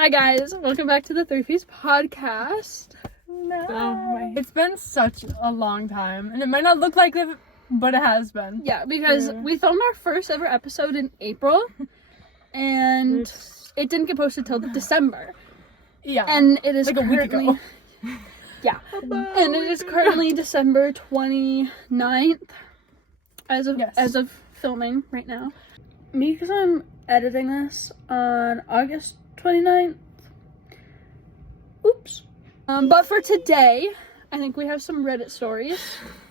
Hi guys, welcome back to the Three Piece Podcast. No. It's been such a long time, and it might not look like it, but it has been. Yeah, because we filmed our first ever episode in April, and it didn't get posted till December. Yeah. And it is like currently... a week ago. Yeah. And it is currently December 29th as of filming right now. Me, because I'm editing this on August 29th. Oops. But for today, I think we have some Reddit stories.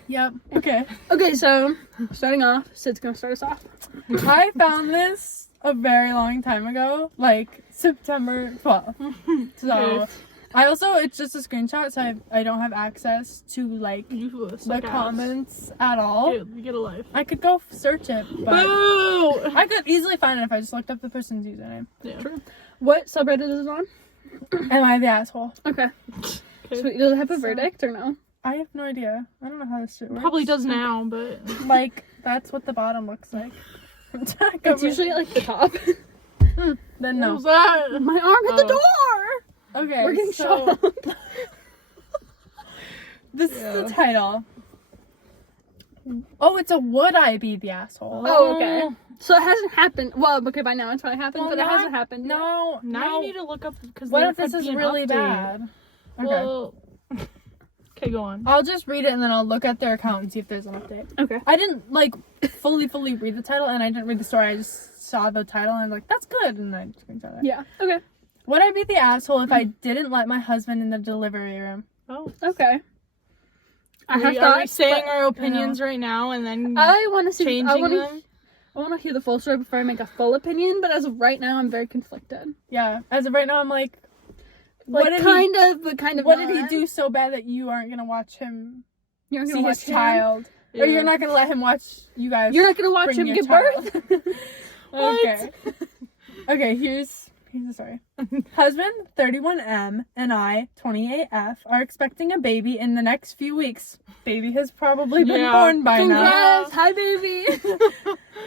Yep. Okay. Okay, so starting off, Sid's gonna start us off. I found this a very long time ago, like September 12th. So it's just a screenshot, so I don't have access to like the comments at all. Dude, you get a life. I could go search it, but Boo! I could easily find it if I just looked up the person's username. Yeah. True. What subreddit is it on? Am I the asshole? Okay. Sweet. Does it have a verdict or no? I have no idea. I don't know how this shit works. Probably does now, but Like, that's what the bottom looks like. It's usually at like the top. Then no. what was that? My arm hit the door! Okay, We're getting so shot up. this is the title. Oh, it's a would I be the asshole? Oh, okay. So it hasn't happened. Well, okay, by now it's probably happened, Well, but it not- hasn't happened yet. No, Now you need to look up because What if this is really bad? Okay. Well, okay, go on. I'll just read it and then I'll look at their account and see if there's an update. Okay. I didn't like fully read the title, and I didn't read the story. I just saw the title and I'm like, that's good, and I screenshot it. Yeah. Okay. Would I be the asshole if I didn't let my husband in the delivery room? Oh, Okay. I have are we thoughts, saying but our opinions right now and then I want to see. changing them? I want to hear the full story before I make a full opinion. But as of right now, I'm very conflicted. Yeah. As of right now, I'm like, Like what did kind of, but kind of. What not. did he do so bad that you aren't gonna watch him You're not see gonna watch his child, or you're not gonna let him watch you guys? You're not gonna watch bring him your give child. birth. Okay. Okay. Here's the story. Husband 31M and I 28F are expecting a baby in the next few weeks. Baby has probably been born by now. Congrats! Hi, baby.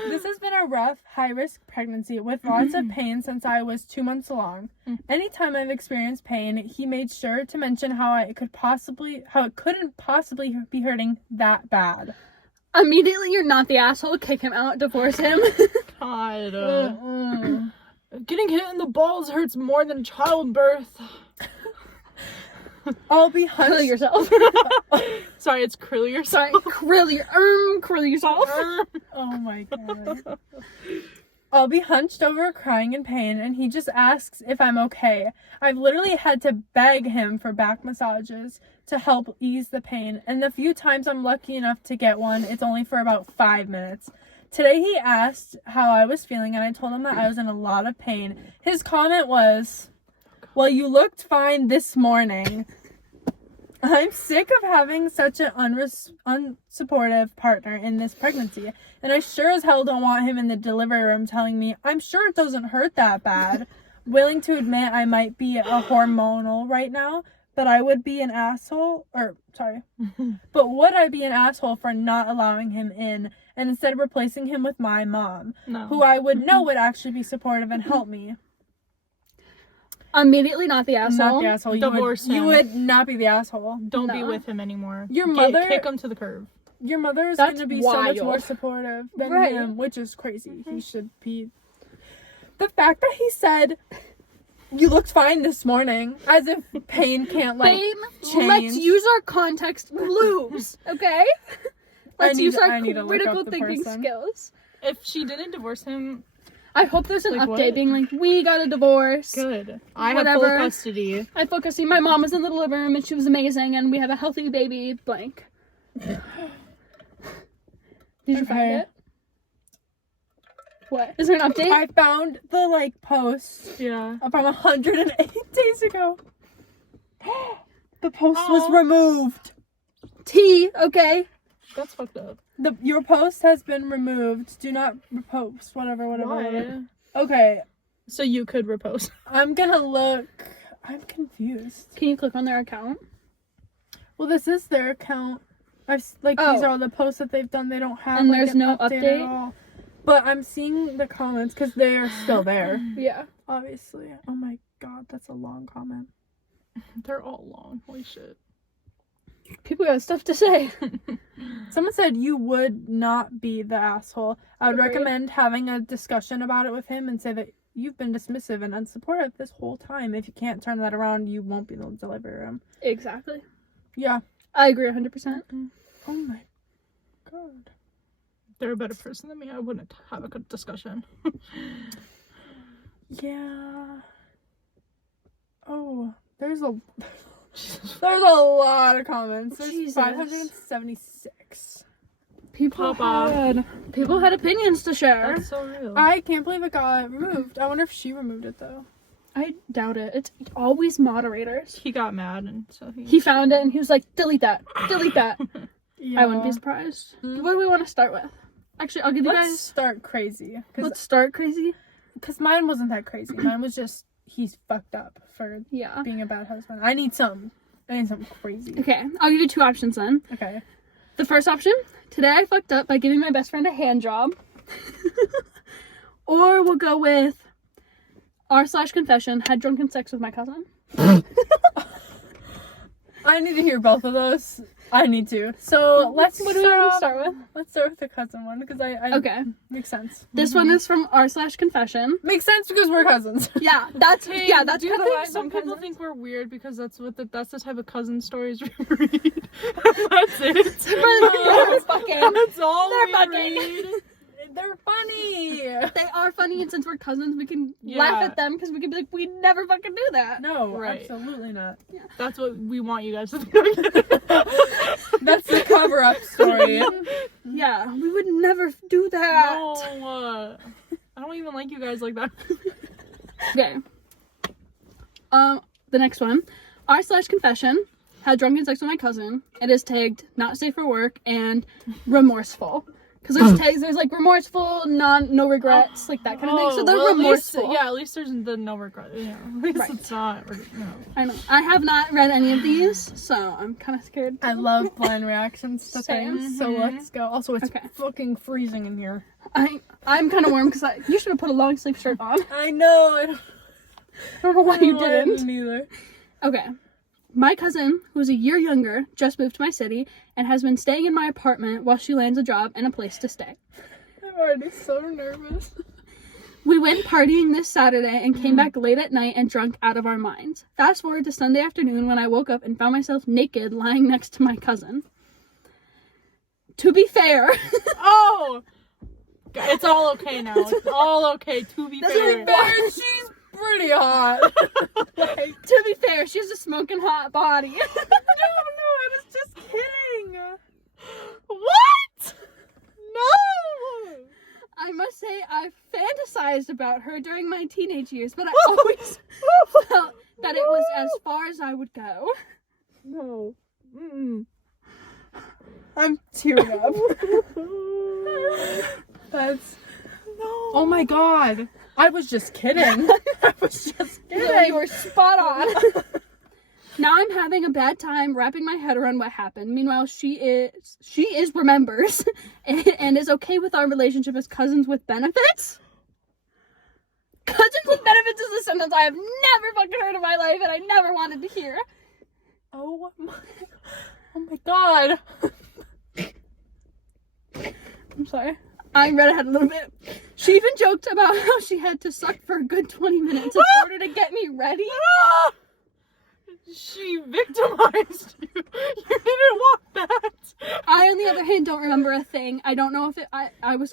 This has been a rough, high-risk pregnancy with lots of pain since I was 2 months along. Anytime I've experienced pain, he made sure to mention how it couldn't possibly be hurting that bad. Immediately, you're not the asshole. Kick him out. Divorce him. God. Getting hit in the balls hurts more than childbirth. I'll be Kill hunched. yourself. Sorry, it's krill yourself. Sorry. Krill yourself. Oh my god. I'll be hunched over crying in pain, and he just asks if I'm okay. I've literally had to beg him for back massages to help ease the pain, and the few times I'm lucky enough to get one, it's only for about 5 minutes. Today he asked how I was feeling, and I told him that I was in a lot of pain. His comment was, "Well, you looked fine this morning." I'm sick of having such an unsupportive partner in this pregnancy, and I sure as hell don't want him in the delivery room telling me, "I'm sure it doesn't hurt that bad." Willing to admit I might be a hormonal right now, but I would be an asshole, but would I be an asshole for not allowing him in and instead replacing him with my mom, who I would know would actually be supportive and help me? Immediately not the asshole. Not the asshole. Divorce him. You would not be the asshole. Don't be No. with him anymore. Your mother- kick him to the curb. Your mother is That's going to be so much wild. more supportive than Right. him, which is crazy. He should be. The fact that he said, "You looked fine this morning," as if pain can't Babe, change. let's use our context clues, okay? Let's use I our need to look critical up the thinking person. skills. If she didn't divorce him, I hope there's an Like update what? being like, we got a divorce. good. I have Whatever. full custody. I focusing. My mom was in the delivery room and she was amazing, and we have a healthy baby. Blank. Did you find Okay. it? What? Is there an update? I found the post Yeah. from 108 days ago. The post was Aw. removed. T. Okay. That's fucked up. Your post has been removed. Do not repost. Whatever. Why? Okay, So you could repost. I'm gonna look. I'm confused. Can you click on their account? Well, this is their account. These Oh. are all the posts that they've done. They don't have And there's an no at update? all. But I'm seeing the comments because they are still there. Yeah. Obviously. Oh my God, that's a long comment. They're all long. Holy shit. People got stuff to say. Someone said you would not be the asshole. I would Agreed. recommend having a discussion about it with him and say that you've been dismissive and unsupportive this whole time. If you can't turn that around, you won't be able to deliver him. Exactly. Yeah. I agree 100%. Oh my God. They're a better person than me. I wouldn't have a good discussion. Yeah. Oh, there's a lot of comments. There's Jesus. 576. People Papa. had opinions to share. That's so real. I can't believe it got removed. I wonder if she removed it though. I doubt it. It's always moderators. He got mad and so He found it and he was like, delete that. Delete that. Yeah. I wouldn't be surprised. What do we want to start with? Actually, I'll give you Let's guys... start crazy. Let's start crazy. Because mine wasn't that crazy. Mine was just, he's fucked up for Yeah. being a bad husband. I need something crazy. Okay, I'll give you 2 options then. Okay. The first option, today I fucked up by giving my best friend a hand job. Or we'll go with r/confession, had drunken sex with my cousin. I need to hear both of those. I need to. So What do we want to start with? Let's start with the cousin one because I Okay. makes sense. This one is from r/confession. Makes sense because we're cousins. Yeah, that's Hey, that's do kind you of think why some I'm people cousin. think we're weird because that's the type of cousin stories we read. That's it. They're fucking. That's all They're we fucking. read. They're funny. They are funny, and since we're cousins, we can Yeah. laugh at them because we can be like, we never fucking do that. No, Right. absolutely not. That's what we want you guys to think. That's the cover-up story. Yeah, we would never do that. No, I don't even like you guys like that. Okay. The next one, r/confession, had drunken sex with my cousin. It is tagged not safe for work and remorseful. Because there's like remorseful, no regrets, like that kind of thing. So they're remorseful. At least there's the no regret. Yeah, at least Right. it's not. I know. I have not read any of these, so I'm kind of scared. I love blind reactions to Same. things, so let's go. Also, it's Okay. fucking freezing in here. I'm kind of warm because you should have put a long sleeve shirt on. I know. I don't know why you didn't. either. Okay. My cousin, who's a year younger, just moved to my city and has been staying in my apartment while she lands a job and a place to stay. I'm already so nervous. We went partying this Saturday and came back late at night and drunk out of our minds. Fast forward to Sunday afternoon when I woke up and found myself naked lying next to my cousin. To be fair... Oh! It's all okay now. It's all okay, to be fair. She's pretty hot. To be fair, she has a smoking hot body. No, I was just kidding. What? No! I must say, I fantasized about her during my teenage years, but I always felt that it was as far as I would go. No. Mm-mm. I'm tearing up. That's... No. Oh my god. I was just kidding. I was just kidding. You were spot on. Now I'm having a bad time wrapping my head around what happened. Meanwhile, she remembers and is okay with our relationship as cousins with benefits. Cousins with benefits is a sentence I have never fucking heard in my life and I never wanted to hear. Oh my god. I'm sorry. I read ahead a little bit. She even joked about how she had to suck for a good 20 minutes in order to get me ready. She victimized you. You didn't want that. I, on the other hand, don't remember a thing. I don't know if I was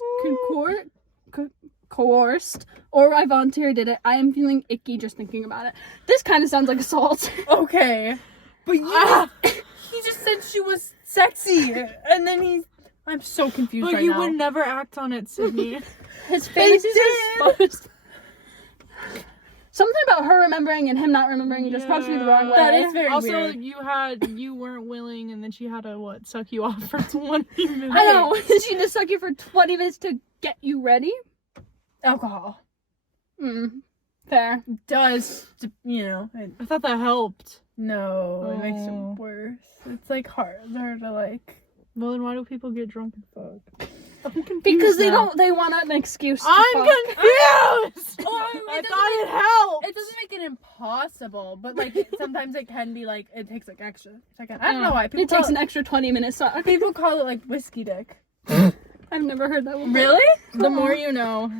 coerced or I volunteered did it. I am feeling icky just thinking about it. This kind of sounds like assault. Okay. But he just said she was sexy. And then I'm so confused But right you now. would never act on it, Sydney. His face is exposed. Something about her remembering and him not remembering just rubs me the wrong way. That is very also, weird. you weren't willing, and then she had to suck you off for 20 minutes. I know. She just suck you for 20 minutes to get you ready. Alcohol Fair. does, I thought that helped. no, it makes Oh. it worse. It's like harder to like. Well, then why do people get drunk and fuck? I'm confused Because they now. they want an excuse to I'm fuck. confused! Oh, I thought it helped! It doesn't make it impossible, but like sometimes it can be like it takes like extra second. I don't know why people It takes call an extra 20 minutes. So, okay. people call it like whiskey dick. I've never heard that one. Really? The more you know.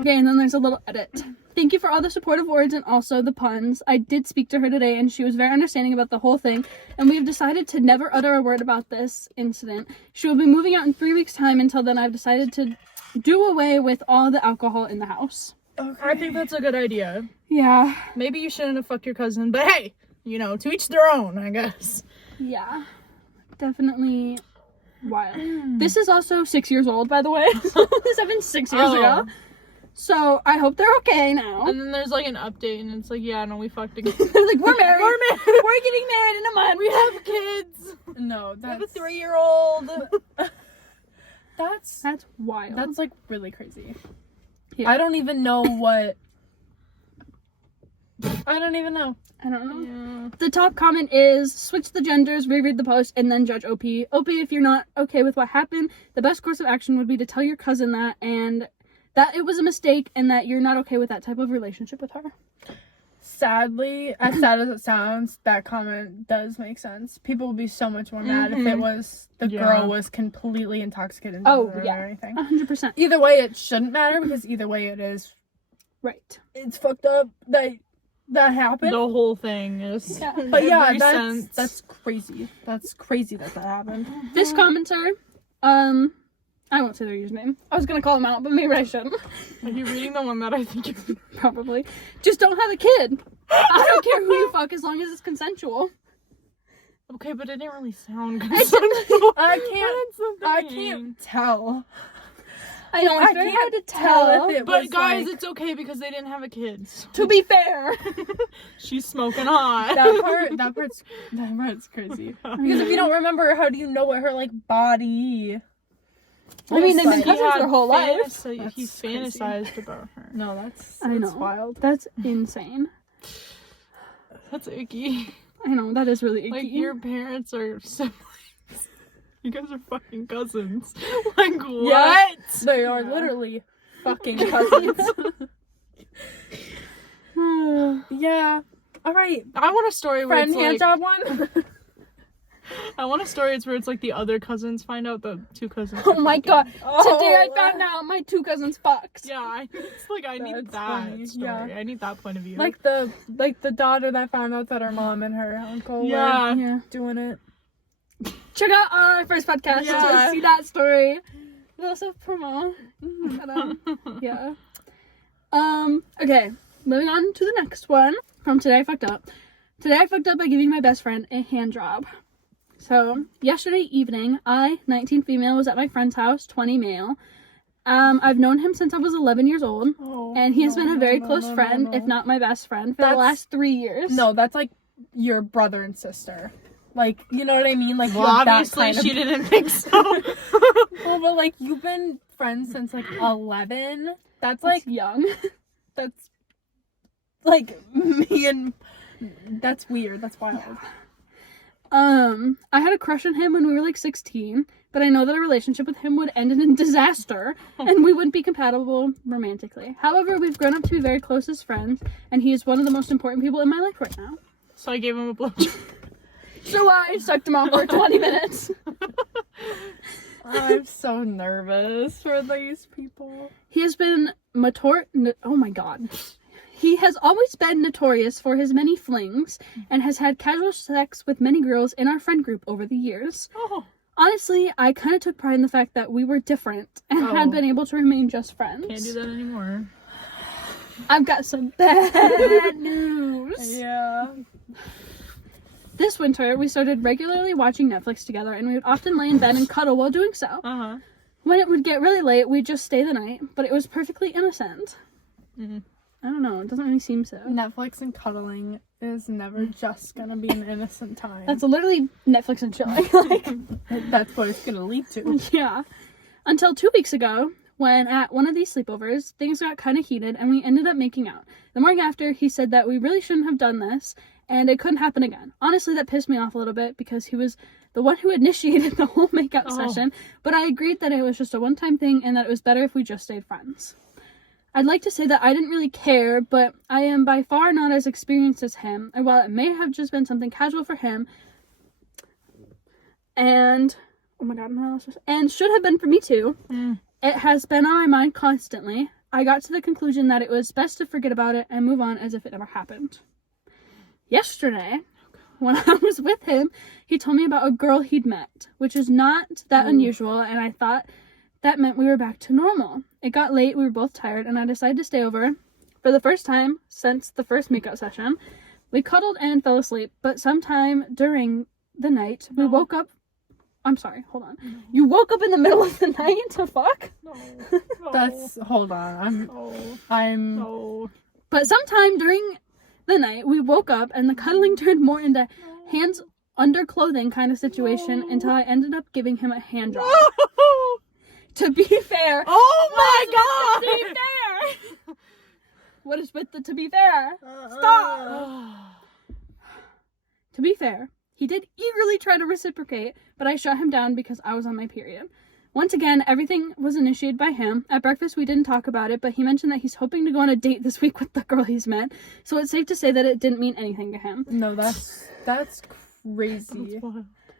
Okay, and then there's a little edit. Thank you for all the supportive words and also the puns. I did speak to her today and she was very understanding about the whole thing, and we have decided to never utter a word about this incident. She will be moving out in 3 weeks' time. Until then, I've decided to do away with all the alcohol in the house. Okay. I think that's a good idea. Yeah. Maybe you shouldn't have fucked your cousin, but hey, you know, to each their own, I guess. Yeah. Definitely wild. This is also 6 years old, by the way. This happened 6 years ago. So I hope they're okay now. And then there's like an update, and it's like, yeah, no, we fucked again. They're like, we're married. We're married. We're getting married in a month. We have kids. No, I have a that's 3-year-old. that's That's wild. that's like really crazy. Yeah. I don't even know what. I don't even know. I don't know. Yeah. The top comment is, switch the genders, reread the post, and then judge OP. OP, if you're not okay with what happened, the best course of action would be to tell your cousin that, and that it was a mistake, and that you're not okay with that type of relationship with her. Sadly, as sad as it sounds, that comment does make sense. People would be so much more mad if it was the girl was completely intoxicated and Oh, or yeah. anything. 100%. Either way, it shouldn't matter because either way it is. Right. It's fucked up that happened. The whole thing is. Yeah. But yeah, every sense. that's crazy. That's crazy that happened. This commenter, I won't say their username. I was gonna call them out, but maybe I shouldn't. Are you reading the one that I think you're... Probably. Just don't have a kid. I don't care who you fuck as long as it's consensual. Okay, but it didn't really sound consensual. I can't tell. I know, it's I very can't hard to tell. if it But was guys, like, it's okay because they didn't have a kid. To be fair. She's smoking hot. that part's crazy. Because if you don't remember, how do you know what her like body? I mean, they've been He cousins their whole life. He That's crazy. fantasized about her. No, that's I know. wild. That's insane. That's icky. I know, that is really icky. Like, your parents are siblings. You guys are fucking cousins. Like, what? Yeah, they are literally fucking cousins. Yeah. All right. I want a story where Friend it's hand like... job one. I want a story where it's like the other cousins find out the two cousins. Oh my god. Today I Oh. found out my 2 cousins fucked. Yeah, it's like I need That's that funny, story. yeah. I need that point of view. Like the daughter that found out that her mom and her uncle yeah. were Yeah. doing it. Check out our first podcast Yeah. to see that story. Little self promo. Yeah. Okay. Moving on to the next one from Today I Fucked Up. Today I fucked up by giving my best friend a hand job. So, yesterday evening, I, 19 female, was at my friend's house, 20 male. I've known him since I was 11 years old, and he has been a very close friend, if not my best friend, for the last 3 years. No, that's like your brother and sister. Like, you know what I mean? Like, Well, you have that obviously kind of- she didn't think so. Well, but like you've been friends since like 11. That's like young. that's like me and that's weird. That's wild. I had a crush on him when we were like 16, but I know that a relationship with him would end in a disaster, and we wouldn't be compatible romantically. However, we've grown up to be very close as friends, and he is one of the most important people in my life right now. So I gave him a blowjob. So I sucked him off for 20 minutes. I'm so nervous for these people. He has been oh my god. He has always been notorious for his many flings and has had casual sex with many girls in our friend group over the years. Oh. Honestly, I kind of took pride in the fact that we were different and had been able to remain just friends. Can't do that anymore. I've got some bad news. Yeah. This winter, we started regularly watching Netflix together, and we would often lay in bed and cuddle while doing so. Uh-huh. When it would get really late, we'd just stay the night, but it was perfectly innocent. Mm-hmm. I don't know, it doesn't really seem so. Netflix and cuddling is never just gonna be an innocent time. That's literally Netflix and chilling. Like, That's what it's gonna lead to. yeah. Until 2 weeks ago, when at one of these sleepovers, things got kind of heated and we ended up making out. The morning after, he said that we really shouldn't have done this and it couldn't happen again. Honestly, that pissed me off a little bit because he was the one who initiated the whole makeout session, but I agreed that it was just a one-time thing and that it was better if we just stayed friends. I'd like to say that I didn't really care, but I am by far not as experienced as him, and while it may have just been something casual for him, and should have been for me too, it has been on my mind constantly. I got to the conclusion that it was best to forget about it and move on as if it never happened. Yesterday, when I was with him, he told me about a girl he'd met, which is not that unusual, and I thought that meant we were back to normal. It got late, we were both tired, and I decided to stay over for the first time since the first makeout session. We cuddled and fell asleep, but sometime during the night, we woke up. I'm sorry, hold on. No. You woke up in the middle of the night to fuck? No. That's, hold on. But sometime during the night, we woke up and the cuddling turned more into hands under clothing kind of situation until I ended up giving him a hand job. To be fair. Oh my god! To be fair. What is with the to be fair? Stop! To be fair, he did eagerly try to reciprocate, but I shut him down because I was on my period. Once again, everything was initiated by him. At breakfast, we didn't talk about it, but he mentioned that he's hoping to go on a date this week with the girl he's met, so it's safe to say that it didn't mean anything to him. No, that's crazy.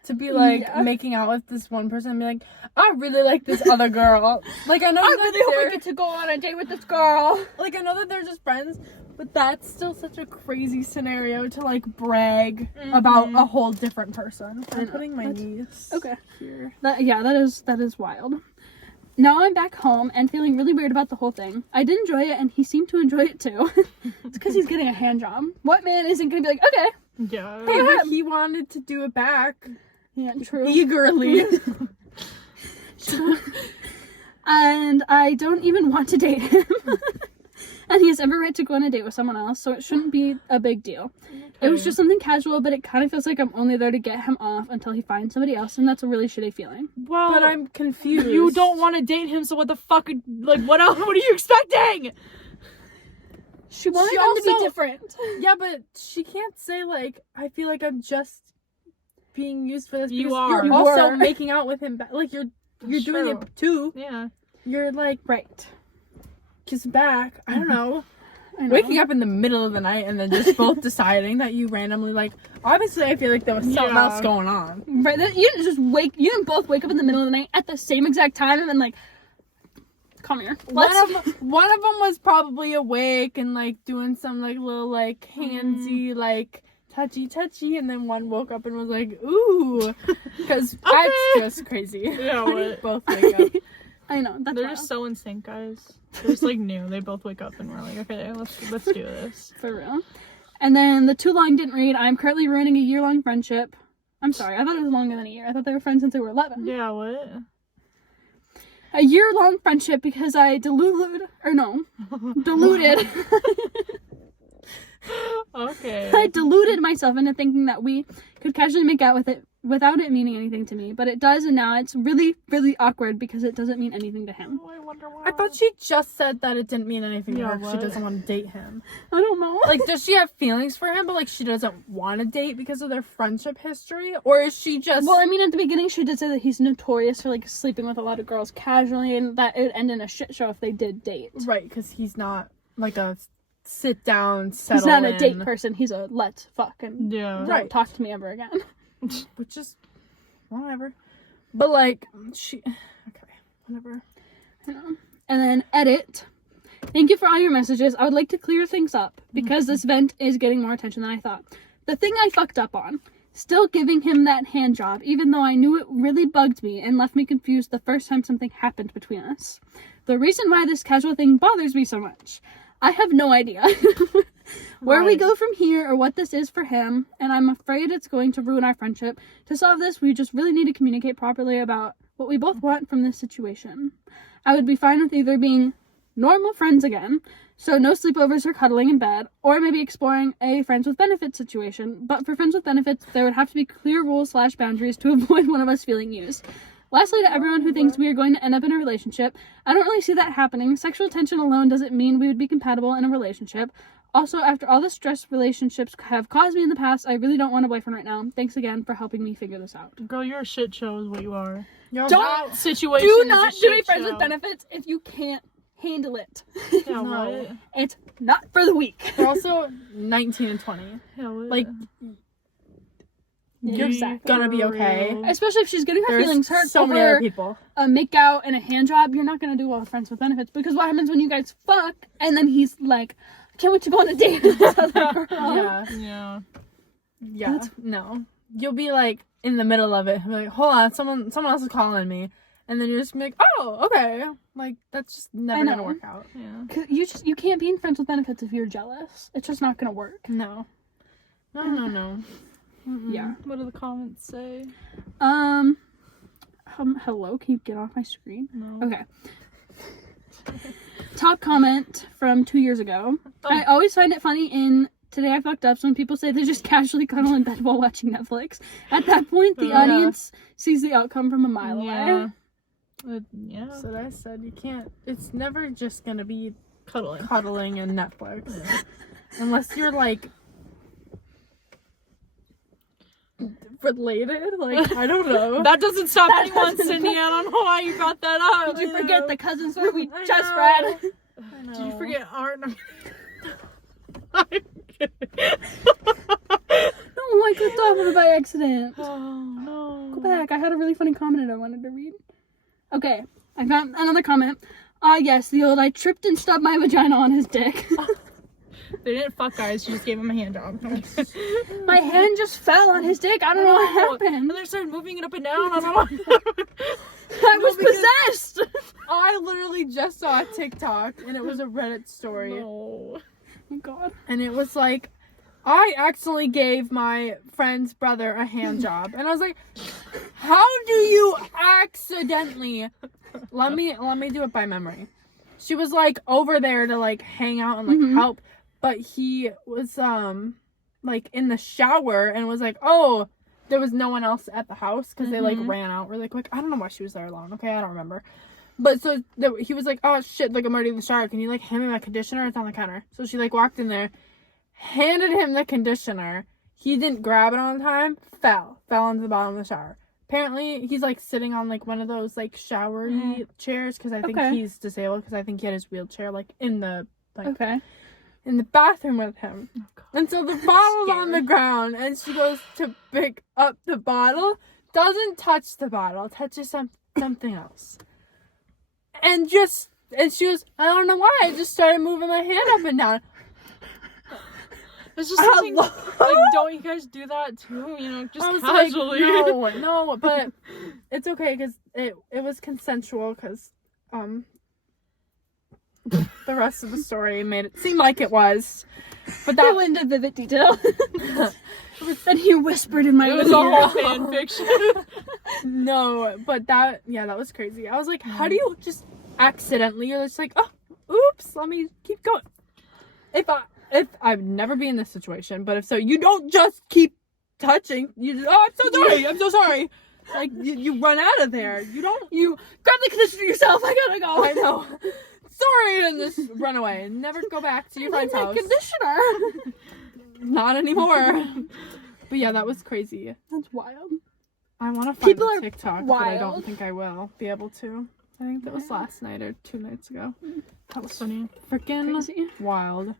To be like making out with this one person and be like, I really like this other girl. Like, I know I really hope I get to go on a date with this girl. Like, I know that they're just friends, but that's still such a crazy scenario to like brag about a whole different person. I'm putting my knees here. That is wild. Now I'm back home and feeling really weird about the whole thing. I did enjoy it and he seemed to enjoy it too. It's because he's getting a hand job. What man isn't gonna be like, okay. Yeah. Hey, but he wanted to do it back. Yeah, true. Eagerly. And I don't even want to date him. And he has every right to go on a date with someone else, so it shouldn't be a big deal. Okay. It was just something casual, but it kind of feels like I'm only there to get him off until he finds somebody else, and that's a really shitty feeling. Well, but I'm confused. You don't want to date him, so what the fuck? Like, what else? What are you expecting? She wanted them to be different. Yeah, but she can't say, like, I feel like I'm just being used for this. You are. You're also making out with him. Like, you're doing it too. Yeah. You're like, right. Kiss back. I don't know. Waking up in the middle of the night and then just both deciding that you randomly, like, obviously I feel like there was something else going on. Right. You didn't both wake up in the middle of the night at the same exact time and then, like, come here. One of them was probably awake and, like, doing some, like, little, like, handsy, like, touchy, and then one woke up and was like, ooh. Because that's just crazy. Yeah, what? Both wake up. I know. They're just so in sync, guys. They're just, like, new. They both wake up and we're like, okay, let's do this. For real. And then the too long didn't read. I'm currently ruining a year-long friendship. I'm sorry. I thought it was longer than a year. I thought they were friends since they were 11. Yeah, what? A year-long friendship because I deluded. Okay. I deluded myself into thinking that we could casually make out with it without it meaning anything to me, but it does, and now it's really, really awkward because it doesn't mean anything to him. Oh, I wonder why. I thought she just said that it didn't mean anything to her. She doesn't want to date him. I don't know. Like, does she have feelings for him, but, like, she doesn't want to date because of their friendship history? Or is she just... Well, I mean, at the beginning, she did say that he's notorious for, like, sleeping with a lot of girls casually, and that it would end in a shit show if they did date. Right, because he's not, like, a sit down, settle He's not in. a date person. He's a let's fuck and don't talk to me ever again. Which is whatever. But, like, okay, whatever. I know. And then edit. Thank you for all your messages. I would like to clear things up because this vent is getting more attention than I thought. The thing I fucked up on. Still giving him that hand job, even though I knew it really bugged me and left me confused the first time something happened between us. The reason why this casual thing bothers me so much. I have no idea where we go from here or what this is for him, and I'm afraid it's going to ruin our friendship. To solve this, we just really need to communicate properly about what we both want from this situation. I would be fine with either being normal friends again, so no sleepovers or cuddling in bed, or maybe exploring a friends with benefits situation. But for friends with benefits, there would have to be clear rules/boundaries to avoid one of us feeling used. Lastly, to everyone who thinks we are going to end up in a relationship, I don't really see that happening. Sexual tension alone doesn't mean we would be compatible in a relationship. Also, after all the stress relationships have caused me in the past, I really don't want a boyfriend right now. Thanks again for helping me figure this out. Girl, you're a shit show is what you are. Don't situation. Do is not a do shit a friends show. with benefits if you can't handle it. Yeah, No. what? It's not for the weak. They're also 19 and 20. Yeah, what? Like, you're Exactly. gonna be okay. Especially if she's getting her There's feelings hurt so many other over people. a make out and a hand job. You're not gonna do well with friends with benefits, because what happens when you guys fuck and then he's like, I can't wait to go on a date with this other girl. Yeah. Yeah. Yeah. No. You'll be like in the middle of it. Like, hold on, someone else is calling me. And then you're just gonna be like, oh, okay. Like, that's just never gonna work out. Yeah. 'Cause you can't be in friends with benefits if you're jealous. It's just not gonna work. No. No. Mm-mm. Yeah. What do the comments say? Hello, can you get off my screen? No. Okay. Top comment from 2 years ago. Oh. I always find it funny in Today I Fucked Up when people say they just casually cuddle in bed while watching Netflix. At that point, the Yeah. audience sees the outcome from a mile away. Yeah. So I said you can't. It's never just gonna be Cuddling. cuddling and Netflix, unless you're like related. Like, I don't know. That doesn't stop That anyone, doesn't- Sydney. I don't know why you got that up. Did you forget the cousins where we I just know. read? I know. Did you forget art? I'm kidding. No, I clicked off of it by accident. Oh no. Go back. I had a really funny comment I wanted to read. Okay, I found another comment. Yes, the old I tripped and stubbed my vagina on his dick. They didn't fuck, guys. She just gave him a hand job. My hand just fell on his dick. I don't know what And happened. they started moving it up and down. I don't know. I was possessed. I literally just saw a TikTok and it was a Reddit story. No. Oh God. And it was like, I accidentally gave my friend's brother a hand job. And I was like, how do you accidentally? Let me do it by memory. She was like over there to like hang out and like help, but he was like in the shower and was like, oh, there was no one else at the house because they like ran out really quick. I don't know why she was there alone. Okay, I don't remember. But so he was like, oh shit, like I'm already in the shower. Can you like hand me my conditioner? It's on the counter. So she like walked in there, handed him the conditioner. He didn't grab it on time. Fell into the bottom of the shower. Apparently, he's like sitting on like one of those like shower chairs because I think he's disabled because I think he had his wheelchair like in the in the bathroom with him. Oh, God. And so the bottle's on the ground and she goes to pick up the bottle, doesn't touch the bottle, touches something else. And she was, I don't know why, I just started moving my hand up and down. It's just something, like, don't you guys do that too? You know, just I was casually. like, no, but it's okay because it was consensual because the rest of the story made it seem like it was. But that went into vivid detail. And he whispered in my It ear. was all fan fiction. no, but that was crazy. I was like, how do you just accidentally? You're just like, oh, oops, let me keep going. If I've never been in this situation, but if so, you don't just keep touching. You just, oh, I'm so sorry. Like you run out of there. You grab the conditioner yourself. I gotta go. I know. Sorry, and just run away and never go back to your friend's house. Conditioner. Not anymore. But yeah, that was crazy. That's wild. I want to find People a are TikTok, but I don't wild. think I will be able to. I think that was last night or 2 nights ago. That was funny. Freaking Crazy. wild.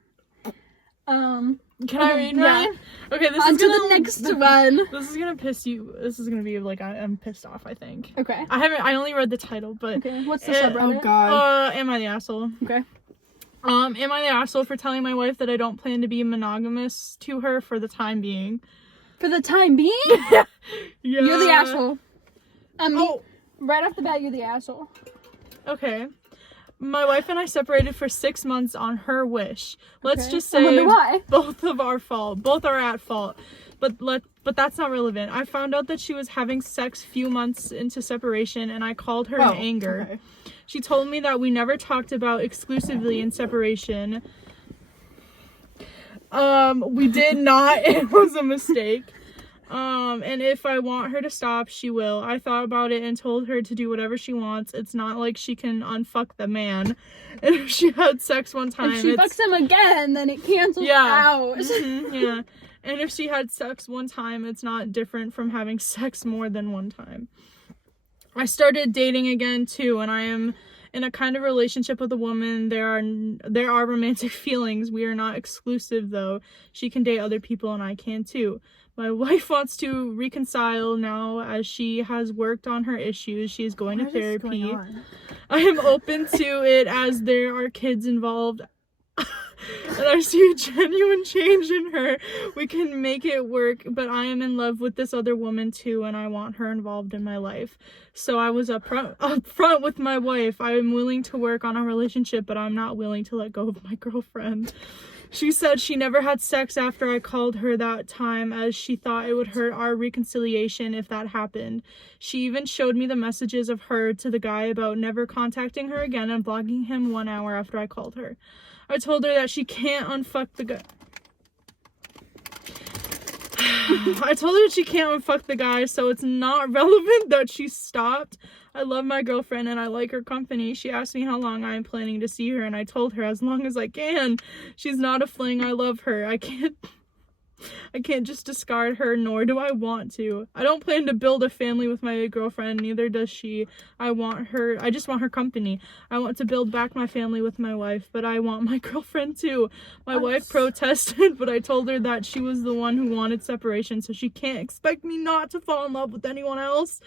Can I read yeah. mine? Okay, this On is to gonna the next one. This is gonna piss you. This is gonna be like I'm pissed off. I think. Okay. I only read the title, but Okay. What's the Eh, subreddit? Oh god. am I the asshole? Okay. Am I the asshole for telling my wife that I don't plan to be monogamous to her for the time being? For the time being, Yeah. you're the asshole. Oh. Right off the bat, you're the asshole. Okay. My wife and I separated for 6 months on her wish. Let's Okay. just I wonder say why. both of our fault. Both are at fault. But that's not relevant. I found out that she was having sex few months into separation and I called her in anger. Okay. She told me that we never talked about exclusively in separation. We did not. It was a mistake. And if I want her to stop, she will. I thought about it and told her to do whatever she wants. It's not like she can unfuck the man. And if she had sex one time, if she fucks him again, then it cancels out. Yeah. And if she had sex one time, it's not different from having sex more than one time. I started dating again too, and I am in a kind of relationship with a woman. There are romantic feelings. We are not exclusive though. She can date other people and I can too. My wife wants to reconcile now as she has worked on her issues. She is going to therapy. I am open to it as there are kids involved. And I see a genuine change in her. We can make it work, but I am in love with this other woman too, and I want her involved in my life. So I was upfront with my wife. I am willing to work on a relationship, but I'm not willing to let go of my girlfriend. She said she never had sex after I called her that time, as she thought it would hurt our reconciliation if that happened. She even showed me the messages of her to the guy about never contacting her again and blocking him 1 hour after I called her. I told her that she can't unfuck the guy. I told her she can't unfuck the guy, so it's not relevant that she stopped. I love my girlfriend and I like her company. She asked me how long I am planning to see her, and I told her as long as I can. She's not a fling. I love her. I can't just discard her, nor do I want to. I don't plan to build a family with my girlfriend, neither does she. I just want her company. I want to build back my family with my wife, but I want my girlfriend too. My wife protested, but I told her that she was the one who wanted separation, so she can't expect me not to fall in love with anyone else.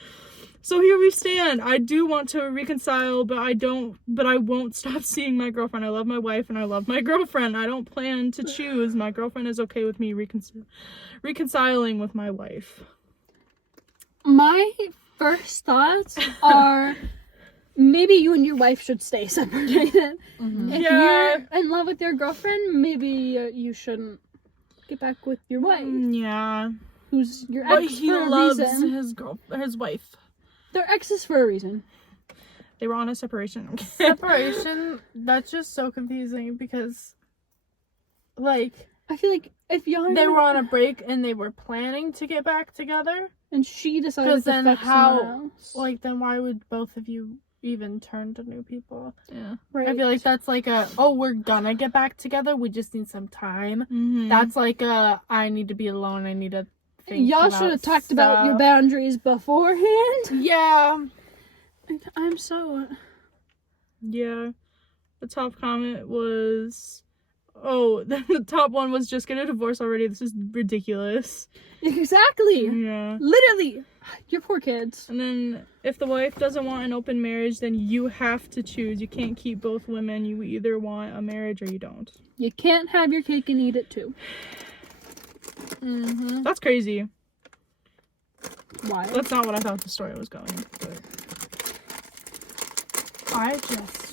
So here we stand. I do want to reconcile, but I won't stop seeing my girlfriend. I love my wife and I love my girlfriend. I don't plan to choose. My girlfriend is okay with me reconciling with my wife. My first thoughts are maybe you and your wife should stay separated. Mm-hmm. If you're in love with your girlfriend, maybe you shouldn't get back with your wife. Yeah. Who's your ex but he for a loves reason. his wife. They're exes for a reason. They were on a separation. Separation, that's just so confusing because, like, I feel like if y'all they were on a break and they were planning to get back together, and she decided to fuck someone else. Like, then why would both of you even turn to new people? Yeah, right. I feel like that's like we're gonna get back together. We just need some time. Mm-hmm. That's like I need to be alone. I need to. Y'all should have talked about your boundaries beforehand. Yeah. I'm so... Yeah. The top comment was... Oh, the top one was just get a divorce already. This is ridiculous. Exactly. Yeah. Literally. Your poor kids. And then, if the wife doesn't want an open marriage, then you have to choose. You can't keep both women. You either want a marriage or you don't. You can't have your cake and eat it too. Mm-hmm. That's crazy. Why? That's not what I thought the story was going. But... I just...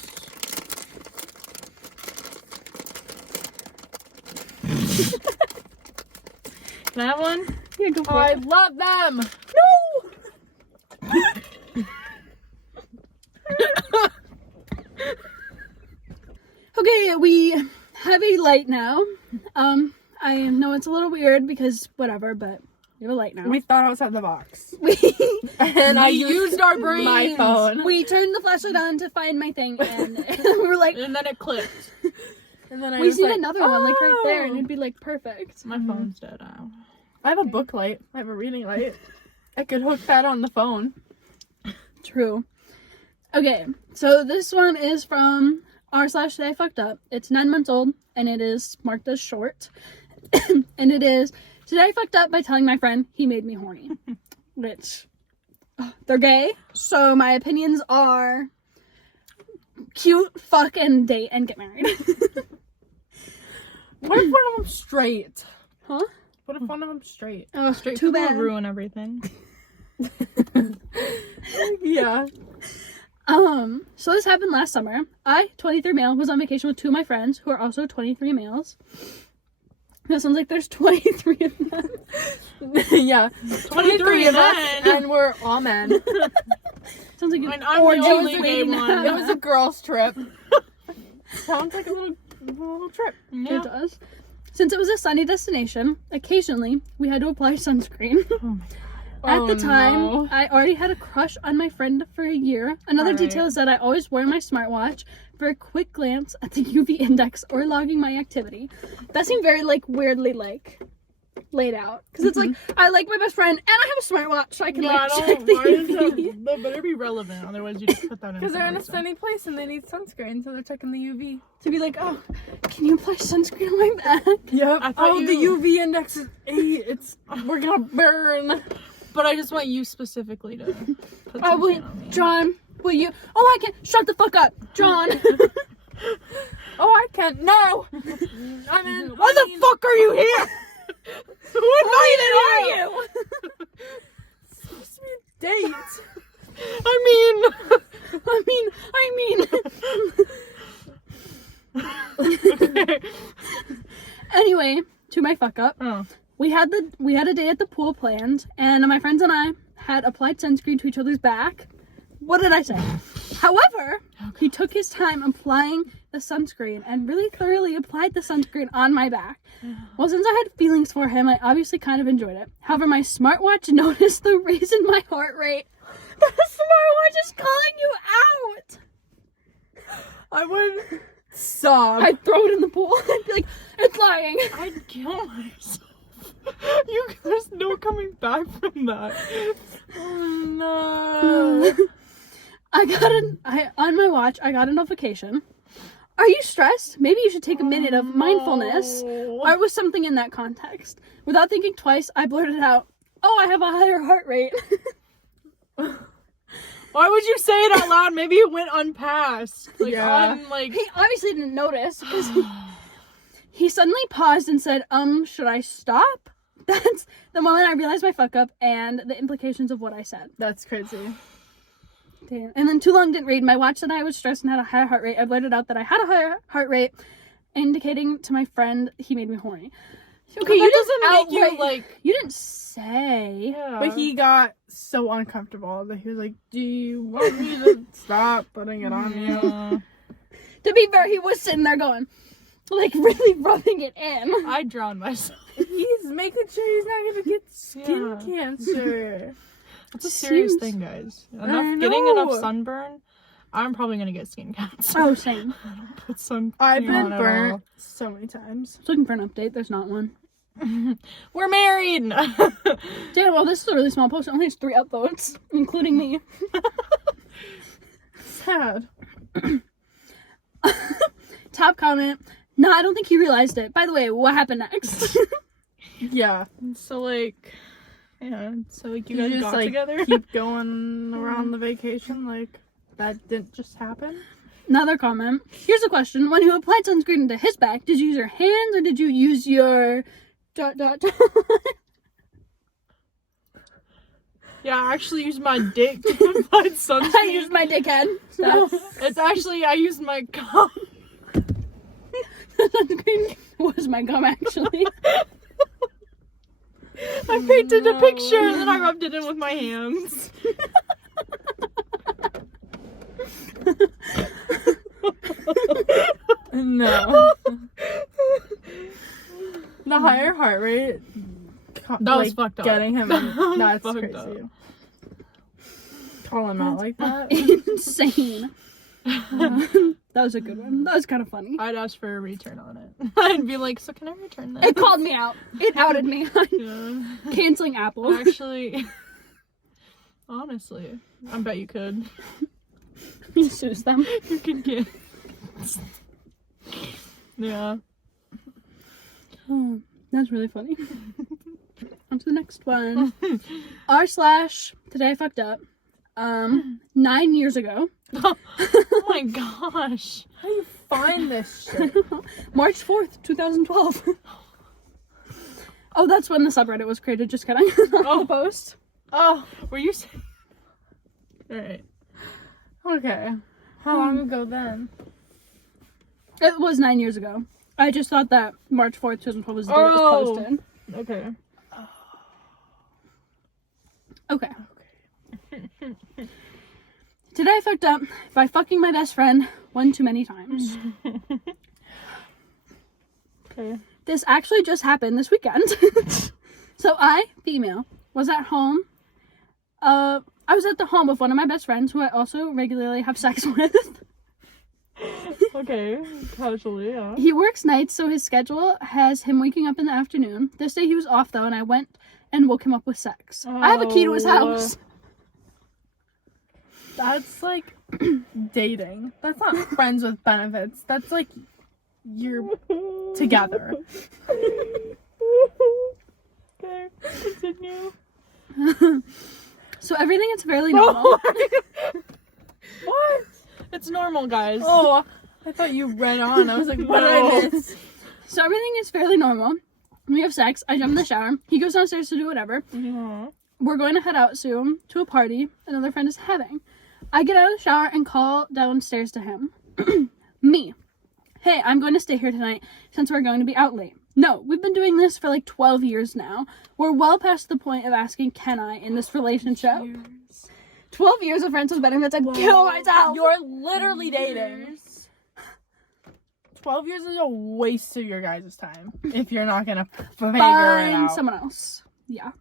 Can I have one? Yeah, go for I it. love them! No! Okay, we have a light now. I know it's a little weird because whatever, but we have a light now. We thought outside the box. And I used our brains. My phone. We turned the flashlight on to find my thing, and we were like... And then it clicked. And then I we was seen like, another one, like, right there, and it'd be, like, perfect. My phone's dead now. I have a book light. I have a reading light. I could hook that on the phone. True. Okay, so this one is from r/Today I Fucked Up. It's 9 months old, and it is marked as short. And it is, today I fucked up by telling my friend he made me horny. Which, they're gay, so my opinions are cute, fuck, and date, and get married. What if one of them's straight? Huh? What if one of them's straight? Oh, Straight too people bad. ruin everything. Yeah. So this happened last summer. I, 23 male, was on vacation with two of my friends who are also 23 males. That sounds like there's 23 of them. Yeah. 23 of us, men. and we're all men. Sounds like And an I'm orgy the only waiting gay to one. happen. It was a girls' trip. Sounds like a little trip. It does. Since it was a sunny destination, occasionally we had to apply sunscreen. Oh my god. At the time, no. I already had a crush on my friend for a year. Another Alright. detail is that I always wore my smartwatch for a quick glance at the UV index or logging my activity. That seemed very, like, weirdly, like, laid out. Because it's like, I like my best friend, and I have a smartwatch, so I can, like, check the UV. That better be relevant, otherwise you just put that in. Because they're in a sunny place and they need sunscreen, so they're checking the UV. To be like, oh, can you apply sunscreen on my back? Yep. I thought The UV index is 8. We're gonna burn. But I just want you specifically to put Oh, sunscreen on me. John, will you? Oh, I can't. Shut the fuck up, John. Oh, I can't. No. I'm in. Why the fuck are you here? What night are you? It's supposed to be a date. Okay. Anyway, to my fuck up. Oh. We had a day at the pool planned, and my friends and I had applied sunscreen to each other's back. What did I say? However, he took his time applying the sunscreen and really thoroughly applied the sunscreen on my back. Well, since I had feelings for him, I obviously kind of enjoyed it. However, my smartwatch noticed the raise in my heart rate. The smartwatch is calling you out. I would sob. I'd throw it in the pool. I'd be like, it's lying. I'd kill myself. There's no coming back from that. Oh no. On my watch, I got a notification. Are you stressed? Maybe you should take a minute of mindfulness. Or it was something in that context. Without thinking twice, I blurted out, oh, I have a higher heart rate. Why would you say it out loud? Maybe it went unpassed. Like, Yeah. He obviously didn't notice because he suddenly paused and said, should I stop? That's the moment I realized my fuck up and the implications of what I said. That's crazy. Damn. And then too long didn't read. My watch said I was stressed and had a higher heart rate. I blurted out that I had a higher heart rate, indicating to my friend he made me horny. Okay, you doesn't make you like. You didn't say. Yeah. But he got so uncomfortable that he was like, do you want me to stop putting it on you? To be fair, he was sitting there going, like, really rubbing it in. I drowned myself. He's making sure he's not gonna get skin cancer. It's a serious Seems- thing, guys. I Getting know. enough sunburn, I'm probably gonna get skin cancer. Oh, same. I don't put sun. I've been on at burnt all. so many times. I was looking for an update. There's not one. We're married. Damn, well, this is a really small post. It only has 3 upvotes, including me. Sad. Top comment. No, I don't think he realized it. By the way, what happened next? Yeah. So like, yeah. So like, you You guys just got like together. keep going around the vacation like that didn't just happen. Another comment. Here's a question. When you applied sunscreen to his back, did you use your hands or did you use your ... Yeah, I actually used my dick to apply sunscreen. I used my dickhead. So It's actually I used my cum. sunscreen was my gum, actually. I painted a picture and then I rubbed it in with my hands. No. The higher heart rate. That was fucked up. Getting him. was That's fucked crazy. up. Call him out like that. Insane. That was a good one. That was kind of funny. I'd ask for a return on it. I'd be like, so can I return this? It called me out. It outed me on Yeah. canceling Apple. Actually, honestly, I bet you could. You sues them. You could get. Yeah. Oh, that's really funny. On to the next one. r/today I fucked up. 9 years ago. Oh my gosh. How do you find this shit? March 4th, 2012. Oh, that's when the subreddit was created. Just kidding. Oh. The post. Oh, were you saying? Alright. Okay. How long ago then? It was 9 years ago. I just thought that March 4th, 2012 was the day it was posted. Okay. Okay. Today I fucked up by fucking my best friend one too many times. Okay. This actually just happened this weekend. So I, female, was at home. I was at the home of one of my best friends who I also regularly have sex with. Okay, casually, yeah. He works nights, so his schedule has him waking up in the afternoon. This day he was off, though, and I went and woke him up with sex. I have a key to his house. That's like dating. That's not friends with benefits. That's like you're together. Okay, continue. So everything is fairly normal. What? It's normal, guys. Oh, I thought you read on. I was like, what did I miss? So everything is fairly normal. We have sex. I jump in the shower. He goes downstairs to do whatever. Yeah. We're going to head out soon to a party another friend is having. I get out of the shower and call downstairs to him. Me. Hey, I'm going to stay here tonight since we're going to be out late. No, we've been doing this for like 12 years now. We're well past the point of asking, can I, in this relationship. 12 years of friends with benefits, I'd kill myself. You're literally dating. 12 years is a waste of your guys' time if you're not gonna figure it Find out. someone else. Yeah.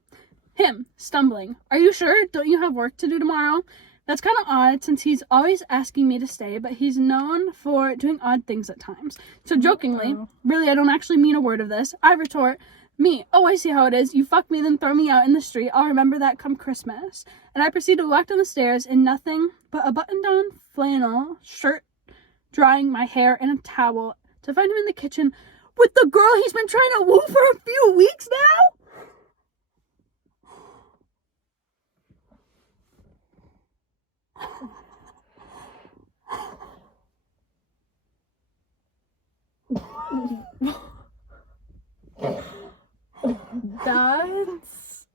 Him, stumbling. Are you sure? Don't you have work to do tomorrow? That's kind of odd since he's always asking me to stay, but he's known for doing odd things at times. So jokingly, really, I don't actually mean a word of this. I retort, me, oh, I see how it is. You fuck me, then throw me out in the street. I'll remember that come Christmas. And I proceed to walk down the stairs in nothing but a button-down flannel shirt, drying my hair in a towel, to find him in the kitchen with the girl he's been trying to woo for a few weeks now. That's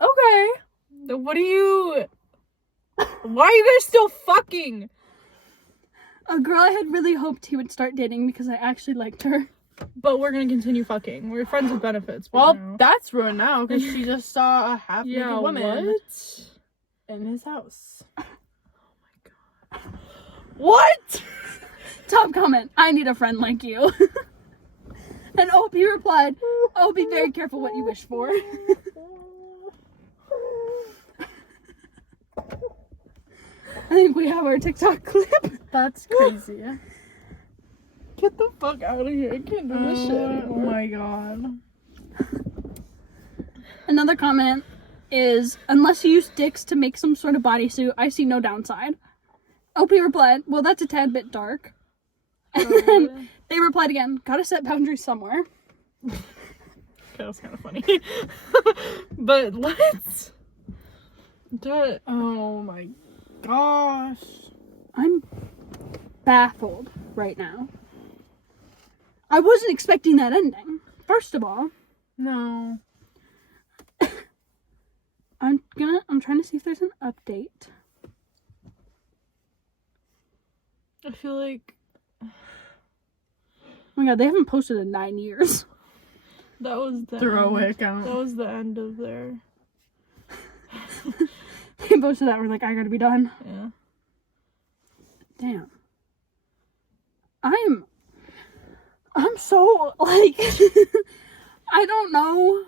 okay. What are you... Why are you guys still fucking? A girl I had really hoped he would start dating because I actually liked her. But we're gonna continue fucking. We're friends with benefits. Well, now. that's ruined now because she just saw a half-naked woman what? in his house. What? Top comment, I need a friend like you. And OP replied, oh, be very careful what you wish for. I think we have our TikTok clip. That's crazy. Get the fuck out of here. I can't do this shit Oh anymore. my god. Another comment is, unless you use dicks to make some sort of bodysuit, I see no downside. OP replied, well, that's a tad bit dark. And then they replied again, gotta set boundaries somewhere. That was kind of funny. But what? Oh my gosh. I'm baffled right now. I wasn't expecting that ending. First of all, No. I'm trying to see if there's an update. I feel like Oh my god, they haven't posted in 9 years. that was the Throwaway end. account. That was the end of their... They posted that, we're like, I gotta be done. Yeah. Damn. I'm so, like, I don't know.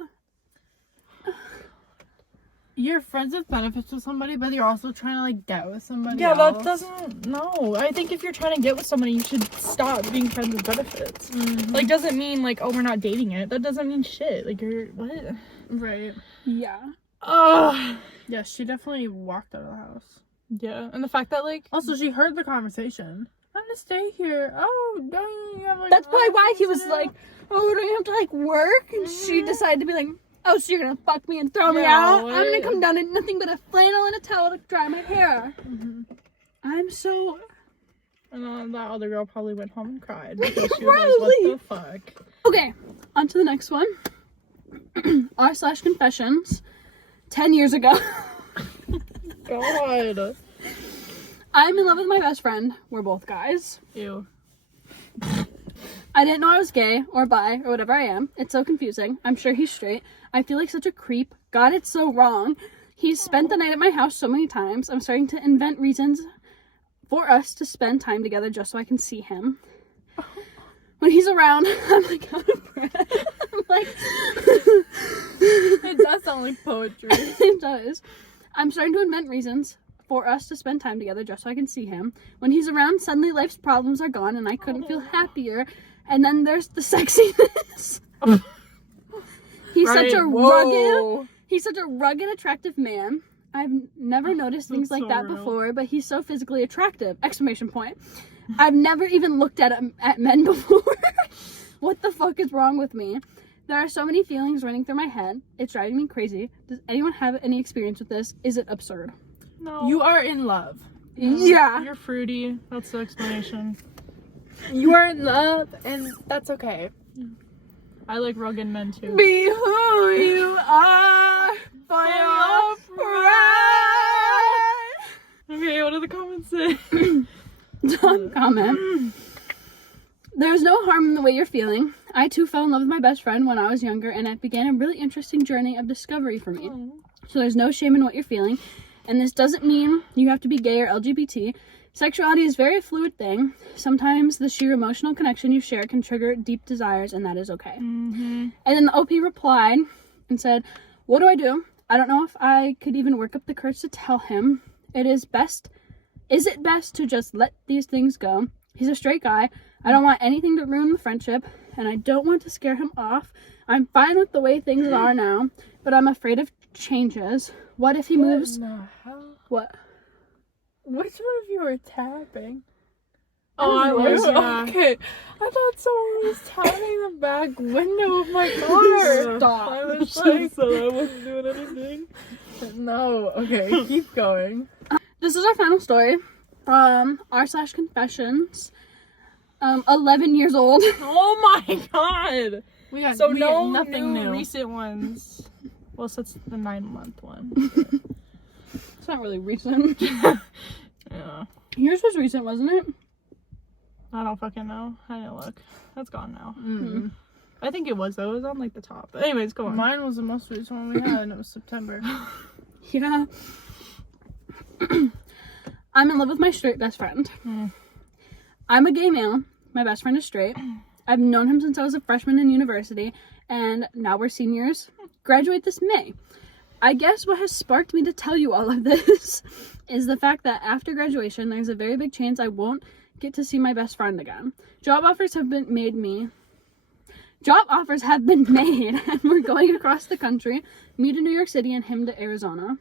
You're friends with benefits with somebody, but you're also trying to like get with somebody Yeah, else. that doesn't... No. I think if you're trying to get with somebody, you should stop being friends with benefits. Mhm. Like, doesn't mean, like, oh, we're not dating it. That doesn't mean shit. Like, you're... What? Right. Yeah. Ugh. Yeah, she definitely walked out of the house. Yeah. And the fact that, like... Also, she heard the conversation. I'm gonna stay here. Oh, don't you have like... That's probably why he was like, oh, don't you have to, like, work? And she decided to be like, oh, so you're gonna fuck me and throw me Yeah, out? what? I'm gonna come down in nothing but a flannel and a towel to dry my hair. Mm-hmm. I'm so... And then that other girl probably went home and cried because she was like, what the fuck? Okay, on to the next one. R/confessions. 10 years ago. God. I'm in love with my best friend. We're both guys. Ew. I didn't know I was gay or bi or whatever I am. It's so confusing. I'm sure he's straight. I feel like such a creep. God, it's so wrong. He's spent the night at my house so many times. I'm starting to invent reasons for us to spend time together just so I can see him. When he's around, I'm like out of breath. I'm like, It does sound like poetry. It does. I'm starting to invent reasons for us to spend time together just so I can see him. When he's around, suddenly life's problems are gone and I couldn't feel happier. And then there's the sexiness. He's such a rugged, attractive man. I've never noticed things like that before, but he's so physically attractive! ! I've never even looked at men before. What the fuck is wrong with me? There are so many feelings running through my head. It's driving me crazy. Does anyone have any experience with this? Is it absurd? No. You are in love. Yeah. You're fruity. That's the explanation. You are in love, and that's okay. I like rugged men too. Be who you are for your pride. Okay, what do the comments say? Don't comment. There's no harm in the way you're feeling. I too fell in love with my best friend when I was younger, and it began a really interesting journey of discovery for me. So there's no shame in what you're feeling, and this doesn't mean you have to be gay or LGBT. Sexuality is a very fluid thing. Sometimes the sheer emotional connection you share can trigger deep desires, and that is okay. And then the OP replied and said, what do I do? I don't know if I could even work up the courage to tell him. Is it best to just let these things go? He's a straight guy. I don't want anything to ruin the friendship, and I don't want to scare him off. I'm fine with the way things are now, but I'm afraid of changes. What if he moves? What? Which one of you were tapping? Oh, I was. Okay. I thought someone was tapping the back window of my car. Stop. I was like, So I wasn't doing anything. no. Okay, keep going. This is our final story from r/confessions. 11 years old. Oh my god! We got No nothing new. recent ones. Well, so it's the 9-month one. It's not really recent. Yeah. Yours was recent, wasn't it? I don't fucking know. I didn't look. That's gone now. Mm. I think it was though. It was on like the top. But anyways, go on. Mine was the most recent one we had, and it was September. Yeah. I'm in love with my straight best friend. I'm a gay male. My best friend is straight. I've known him since I was a freshman in university, and now we're seniors. Graduate this May. I guess what has sparked me to tell you all of this is the fact that after graduation, there's a very big chance I won't get to see my best friend again. Job offers have been made, and we're going across the country, me to New York City and him to Arizona.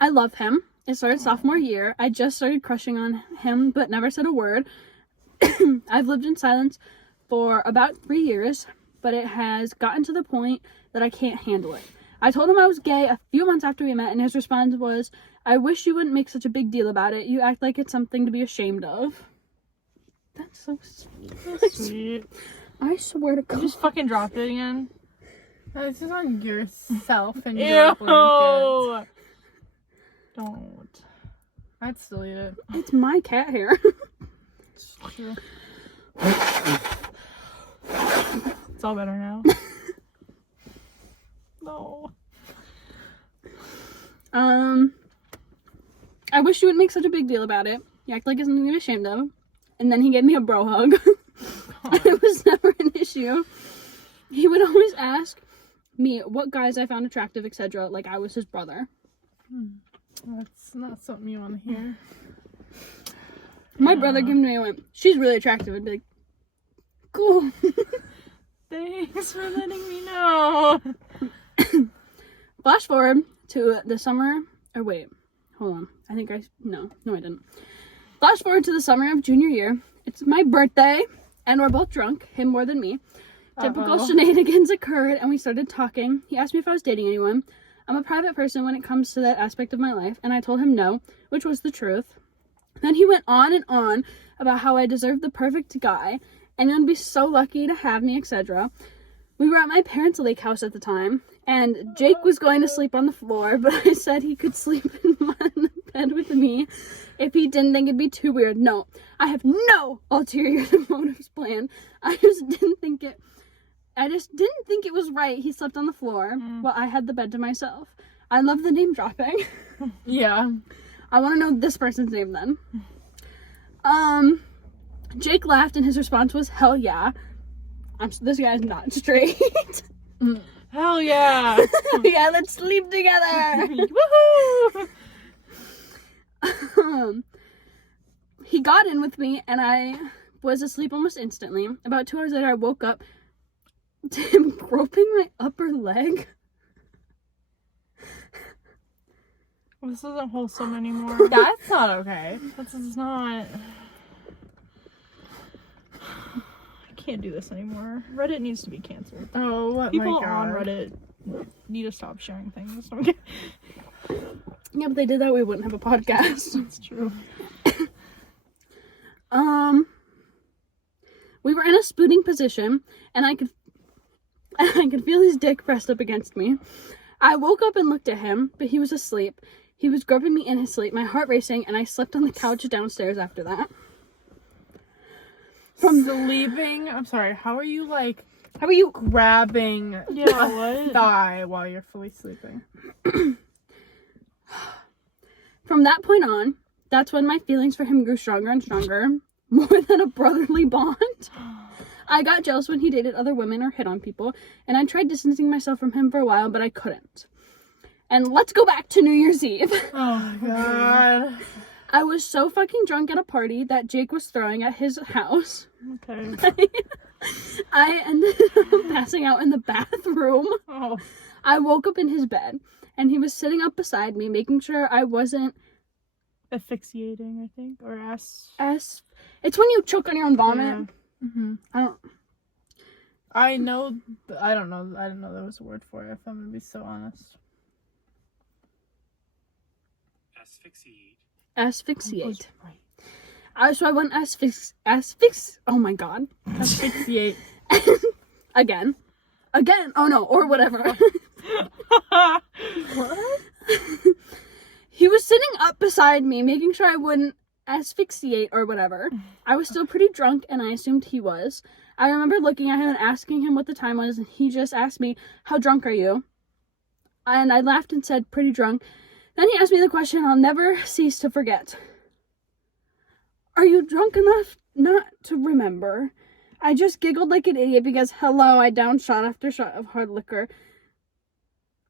I love him. It started sophomore year. I just started crushing on him, but never said a word. I've lived in silence for about 3 years, but it has gotten to the point that I can't handle it. I told him I was gay a few months after we met, and his response was, I wish you wouldn't make such a big deal about it. You act like it's something to be ashamed of. That's so Sweet. I swear to You God. just fucking dropped it again. This is on yourself and your blanket. Ew! Don't. I'd still eat it. It's my cat hair. It's true. It's all better now. No. I wish you wouldn't make such a big deal about it. You act like it's something to be ashamed of. And then he gave me a bro hug. It was never an issue. He would always ask me what guys I found attractive, etc. Like I was his brother. That's not something you want to hear. My brother came to me and went, she's really attractive. I'd be like, cool. Thanks for letting me know. Flash forward to the summer, or wait, hold on. I didn't. Flash forward to the summer of junior year. It's my birthday, and we're both drunk, him more than me. Typical shenanigans occurred, and we started talking. He asked me if I was dating anyone. I'm a private person when it comes to that aspect of my life, and I told him no, which was the truth. Then he went on and on about how I deserved the perfect guy, and I'd be so lucky to have me, etc. We were at my parents' lake house at the time, and Jake was going to sleep on the floor, but I said he could sleep in the bed with me if he didn't think it'd be too weird. No, I have no ulterior motives planned. I just didn't think it was right. He slept on the floor while I had the bed to myself. I love the name dropping. Yeah. I want to know this person's name then. Jake laughed and his response was, hell yeah. This guy's not straight. Hell yeah. Yeah, let's sleep together. Woohoo! He got in with me and I was asleep almost instantly. About 2 hours later, I woke up to him groping my upper leg. This isn't wholesome anymore. That's not okay. This is not. I can't do this anymore. Reddit needs to be canceled. Oh, People my God. on Reddit need to stop sharing things. Okay. Yeah, but they did that, we wouldn't have a podcast. That's true. We were in a spooning position, and I could feel his dick pressed up against me. I woke up and looked at him, but he was asleep. He was groping me in his sleep, my heart racing, and I slept on the couch downstairs after that. Sleeping? I'm sorry, how are you, like, How are you? grabbing Yeah, a what? thigh while you're fully sleeping? From that point on, that's when my feelings for him grew stronger and stronger, more than a brotherly bond. I got jealous when he dated other women or hit on people, and I tried distancing myself from him for a while, but I couldn't. And let's go back to New Year's Eve. Oh, my God. I was so fucking drunk at a party that Jake was throwing at his house. Okay. I ended up passing out in the bathroom. Oh. I woke up in his bed, and he was sitting up beside me, making sure I wasn't Asphyxiating, I think, or It's when you choke on your own vomit. Yeah. Mm-hmm. I didn't know there was a word for it, if I'm gonna be so honest. asphyxiate. Right. So I went oh my god. Asphyxiate. Again. Oh no, or whatever. What? He was sitting up beside me, making sure I wouldn't asphyxiate or whatever. I was still pretty drunk, and I assumed he was. I remember looking at him and asking him what the time was, and he just asked me, how drunk are you? And I laughed and said, pretty drunk. Then he asked me the question I'll never cease to forget. Are you drunk enough not to remember? I just giggled like an idiot because, hello, I downed shot after shot of hard liquor.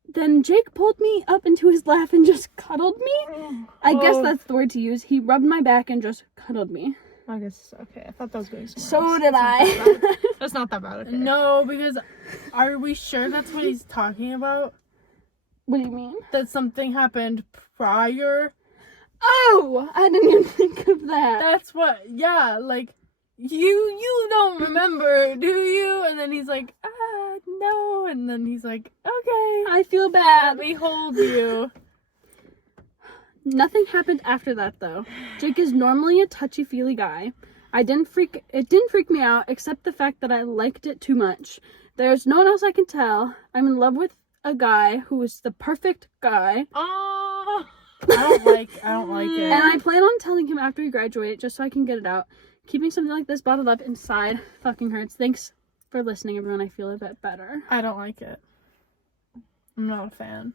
Then Jake pulled me up into his lap and just cuddled me. I guess that's the word to use. He rubbed my back and just cuddled me. I guess, okay. I thought that was going somewhere So else. did I. That's not that bad, okay. No, because are we sure that's what he's talking about? What do you mean? That something happened prior? Oh, I didn't even think of that. That's what, yeah, like, you don't remember, do you? And then he's like, no. And then he's like, okay, I feel bad. let me hold you. Nothing happened after that, though. Jake is normally a touchy-feely guy. It didn't freak me out, except the fact that I liked it too much. There's no one else I can tell. I'm in love with a guy who is the perfect guy. Oh, I don't like it. And I plan on telling him after we graduate, just so I can get it out. Keeping something like this bottled up inside fucking hurts. Thanks for listening, everyone. I feel a bit better. I don't like it. I'm not a fan.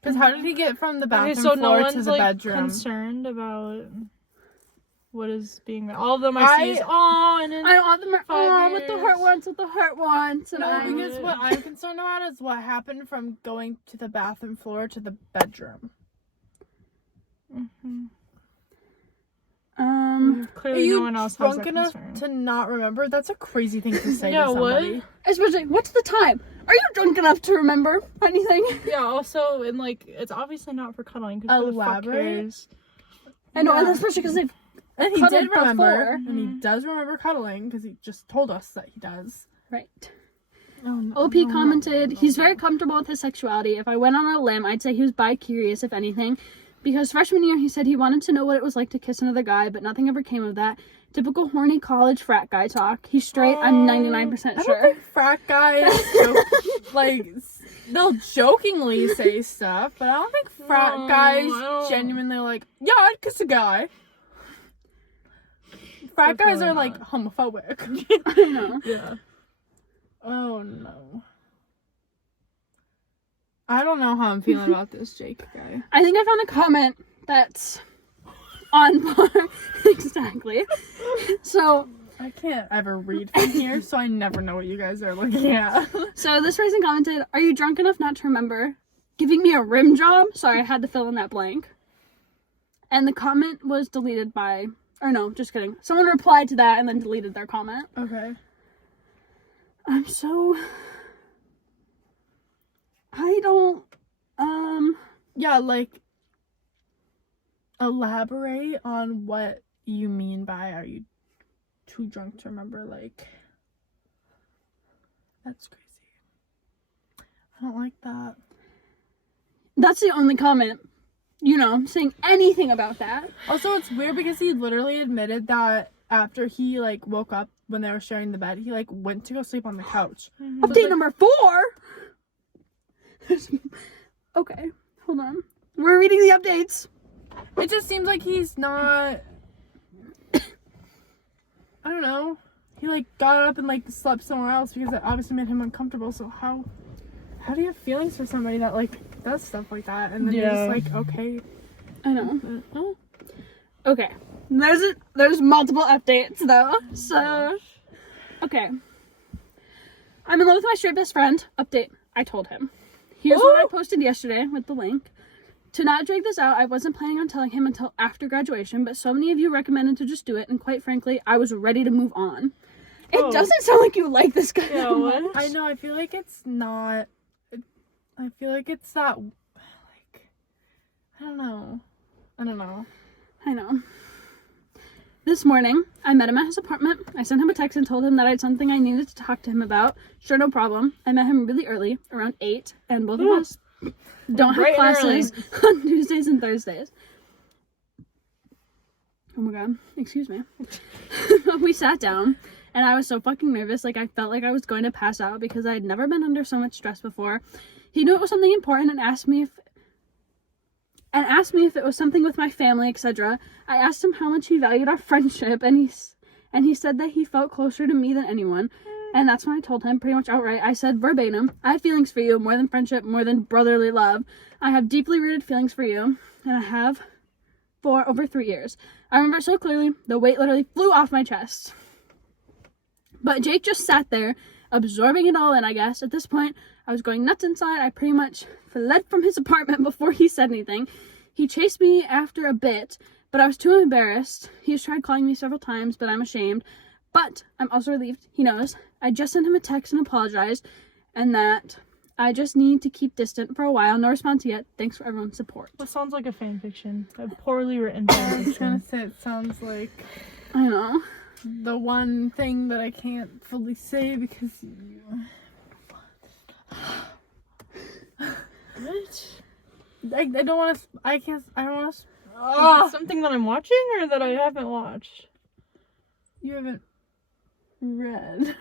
Because how did he get from the bathroom Okay, so no floor one's to the like bedroom? concerned about what is being. All of them I see is and then I don't want them. 5 What the years. heart wants, what the heart wants. And No, I'm because what I'm concerned about is what happened from going to the bathroom floor to the bedroom. Mhm. Are Clearly, you no one else has drunk that enough concern. to not remember? That's a crazy thing to say Yeah, to what? somebody. especially, what's the time? Are you drunk enough to remember anything? Yeah. Also, and like, it's obviously not for cuddling. Because who the fuck Elaborate? cares? I know, and Yeah. especially because they've And he cuddled did remember, before. and he does remember cuddling because he just told us that he does. right. Oh, no, OP commented, he's very comfortable with his sexuality. If I went on a limb, I'd say he was bi-curious, if anything. Because freshman year, he said he wanted to know what it was like to kiss another guy, but nothing ever came of that. Typical horny college frat guy talk. He's straight, I'm 99% I don't sure. think frat guys they'll jokingly say stuff, but I don't think frat No, guys I don't- genuinely like, yeah, I'd kiss a guy. Frat guys are like homophobic. I don't know. Yeah. Oh no. I don't know how I'm feeling about this Jake guy. I think I found a comment that's on par. Exactly. So I can't ever read from here, so I never know what you guys are looking at. So this person commented, "Are you drunk enough not to remember giving me a rim job?" Sorry, I had to fill in that blank. And the comment was deleted by, or no, just kidding. Someone replied to that and then deleted their comment. Okay. I'm so... I don't... Yeah, like, elaborate on what you mean by, are you too drunk to remember, like, that's crazy. I don't like that. That's the only comment, saying anything about that. Also, it's weird because he literally admitted that after he, like, woke up when they were sharing the bed, he, like, went to go sleep on the couch. Update number 4? Okay, hold on. We're reading the updates. It just seems like he's not... I don't know. He, like, got up and, like, slept somewhere else because it obviously made him uncomfortable. So how do you have feelings for somebody that, like, does stuff like that? And then you're just like, okay. I know. Oh. Okay. There's multiple updates, though. So, okay. I'm in love with my straight best friend. Update. I told him. Here's what I posted yesterday with the link. To not drag this out, I wasn't planning on telling him until after graduation, but so many of you recommended to just do it, and quite frankly, I was ready to move on. It doesn't sound like you like this guy that much. I know, I feel like it's not... I feel like it's that... Like... I don't know. I know. This morning, I met him at his apartment. I sent him a text and told him that I had something I needed to talk to him about. Sure, no problem. I met him really early, around 8, and both of us don't have classes on Tuesdays and Thursdays. Oh my god, excuse me. We sat down, and I was so fucking nervous, like I felt like I was going to pass out because I had never been under so much stress before. He knew it was something important and asked me if it was something with my family, etc. I asked him how much he valued our friendship, and he said that he felt closer to me than anyone. And that's when I told him pretty much outright. I said verbatim, I have feelings for you, more than friendship, more than brotherly love. I have deeply rooted feelings for you, and I have for over 3 years. I remember so clearly, the weight literally flew off my chest. But Jake just sat there, absorbing it all in, I guess. At this point, I was going nuts inside. I pretty much fled from his apartment before he said anything. He chased me after a bit, but I was too embarrassed. He's tried calling me several times, but I'm ashamed. But I'm also relieved. He knows. I just sent him a text and apologized, and that I just need to keep distant for a while. No response yet. Thanks for everyone's support. That sounds like a fan fiction. A poorly written I fan was fiction. gonna say, it sounds like I know. the one thing that I can't fully say because you... What? I don't want to... I don't want to... Is it something that I'm watching or that I haven't watched? You haven't read.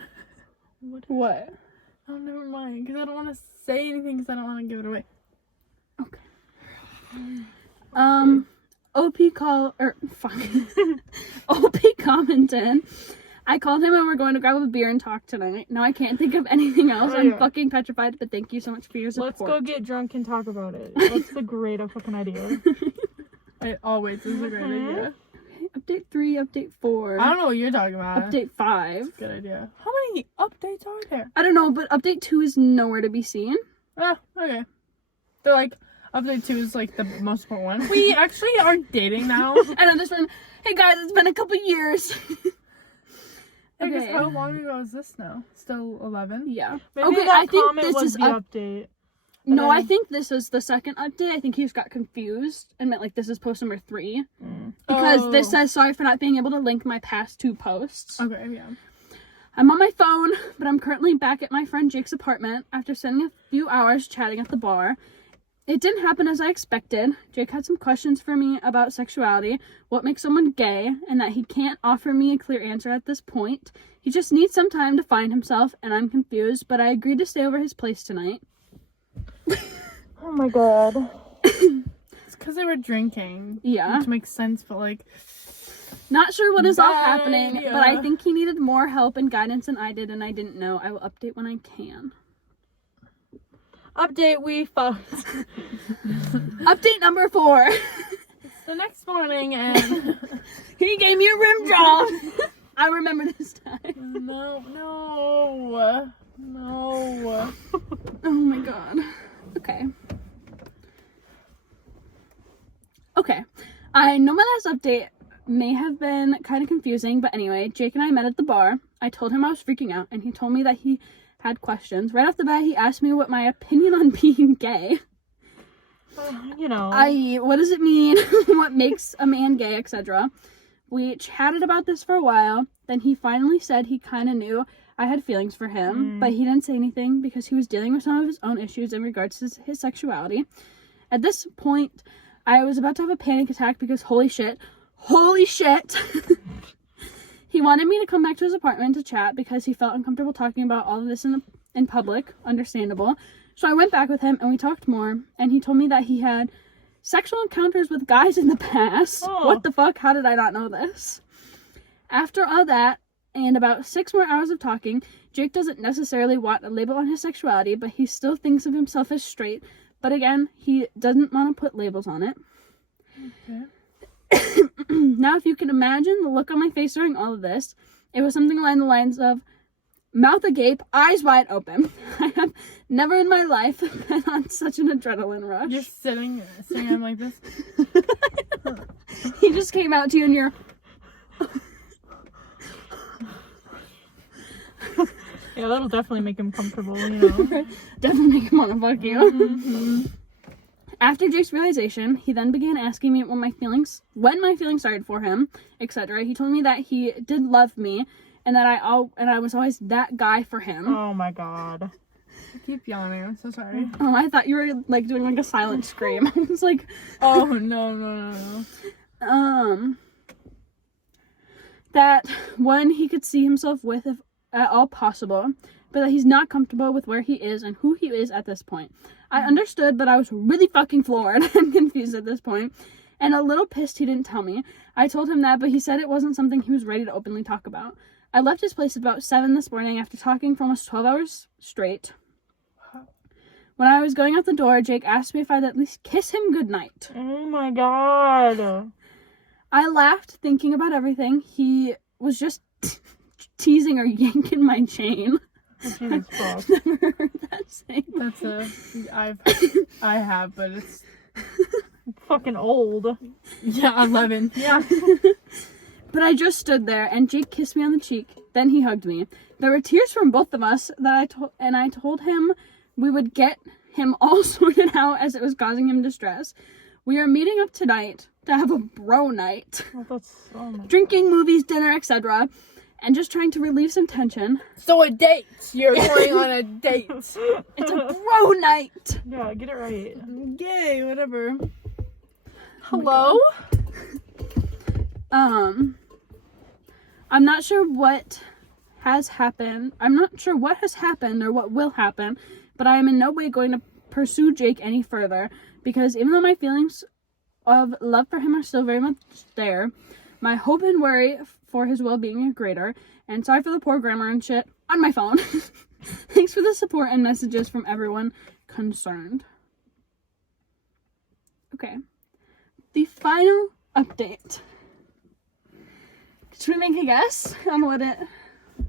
What? Oh, never mind. Because I don't want to say anything because I don't want to give it away. Okay. OP commented. I called him and we're going to grab a beer and talk tonight. Now I can't think of anything else. I'm fucking petrified, but thank you so much for your support. Let's go get drunk and talk about it. That's the great fucking idea. It always is a great idea. Update 3, update 4. I don't know what you're talking about. Update 5. Good idea. How many updates are there? I don't know, but update 2 is nowhere to be seen. Oh, okay. They're like, update 2 is like the most important one. We actually are dating now. I know this one. Hey guys, it's been a couple years. Okay. How long ago is this now? Still 11? Yeah. Maybe okay, that I think comment this was is the update. No, I think this was the second update. I think he just got confused and meant like this is post number 3. Because this says sorry for not being able to link my past 2 posts. Okay, yeah. I'm on my phone, but I'm currently back at my friend Jake's apartment after spending a few hours chatting at the bar. It didn't happen as I expected. Jake had some questions for me about sexuality, what makes someone gay, and that he can't offer me a clear answer at this point. He just needs some time to find himself, and I'm confused, but I agreed to stay over his place tonight. Oh my god. It's because they were drinking. Yeah. Which makes sense, but like... Not sure what is all happening, yeah. but I think he needed more help and guidance than I did, and I didn't know. I will update when I can. Update, we fucked. Update number 4. the next morning, and he gave me a rim job. I remember this time. No. Oh my god. Okay. I know my last update may have been kind of confusing, but anyway, Jake and I met at the bar. I told him I was freaking out, and he told me that he had questions. Right off the bat, he asked me what my opinion on being gay. What does it mean? What makes a man gay, etc. We chatted about this for a while. Then he finally said he kind of knew I had feelings for him, but he didn't say anything because he was dealing with some of his own issues in regards to his sexuality. At this point, I was about to have a panic attack because holy shit, he wanted me to come back to his apartment to chat because he felt uncomfortable talking about all of this in public. Understandable. So I went back with him and we talked more, and he told me that he had sexual encounters with guys in the past. Oh. What the fuck? How did I not know this? After all that, and about 6 more hours of talking, Jake doesn't necessarily want a label on his sexuality, but he still thinks of himself as straight. But again, he doesn't want to put labels on it. Okay. Now, if you can imagine the look on my face during all of this, it was something along the lines of mouth agape, eyes wide open. I have never in my life been on such an adrenaline rush. You're sitting on like this. He just came out to you and you're... Yeah, that'll definitely make him comfortable, you know. Definitely make him want to fuck you. Mm-hmm. After Jake's realization, he then began asking me when my feelings started for him, etc. He told me that he did love me, and that I was always that guy for him. Oh my god. I keep yawning. I'm so sorry. Oh, I thought you were like doing like a silent scream. I was like, oh no. That one he could see himself with if at all possible, but that he's not comfortable with where he is and who he is at this point. I understood, but I was really fucking floored and confused at this point, and a little pissed he didn't tell me. I told him that, but he said it wasn't something he was ready to openly talk about. I left his place at about 7 this morning after talking for almost 12 hours straight. When I was going out the door, Jake asked me if I'd at least kiss him goodnight. Oh my god. I laughed, thinking about everything. He was just teasing or yanking my chain. Jesus fuck. I've never heard that saying. I have, but it's fucking old. Yeah, 11. Yeah. But I just stood there, and Jake kissed me on the cheek. Then he hugged me. There were tears from both of us I told him we would get him all sorted out as it was causing him distress. We are meeting up tonight to have a bro night. Drinking, movies, dinner, etc. And just trying to relieve some tension. So a date. You're going on a date. It's a bro night. Yeah, get it right. Yay, whatever. Hello? I'm not sure what has happened. I'm not sure what has happened or what will happen, but I am in no way going to pursue Jake any further, because even though my feelings of love for him are still very much there, my hope and worry for his well-being are greater. And sorry for the poor grammar and shit on my phone. Thanks for the support and messages from everyone concerned. Okay. The final update. Should we make a guess on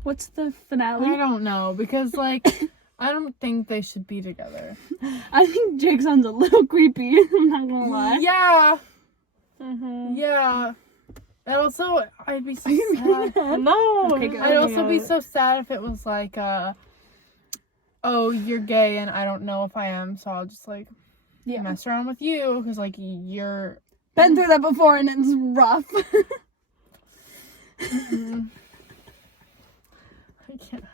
what's the finale? I don't know, because like I don't think they should be together. I think Jake sounds a little creepy, I'm not gonna lie. Yeah. Mm-hmm. Yeah. And also, I'd be so sad. No. Okay, I'd also be so sad if it was like, oh, you're gay and I don't know if I am, so I'll just like mess around with you because like you're been through that before and it's rough. Mm-hmm. I can't.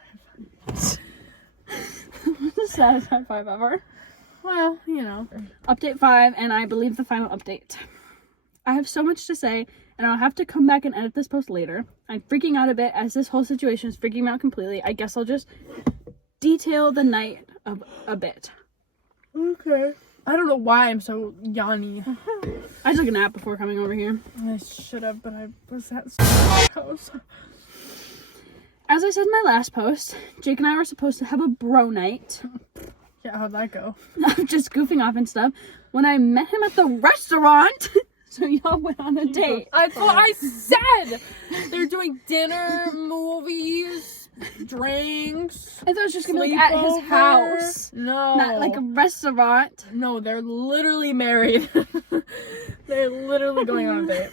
The saddest high five ever. Well, you know. Update 5, and I believe the final update. I have so much to say, and I'll have to come back and edit this post later. I'm freaking out a bit as this whole situation is freaking me out completely. I guess I'll just detail the night a bit. Okay. I don't know why I'm so yawny. I took a nap before coming over here. I should have, but I was at house. As I said in my last post, Jake and I were supposed to have a bro night. Yeah, how'd that go? Just goofing off and stuff. When I met him at the restaurant, So y'all went on a date. That's what I said! They're doing dinner, movies, drinks. I thought it was just gonna be like at his house. No. Not like a restaurant. No, they're literally married. They're literally going on a date.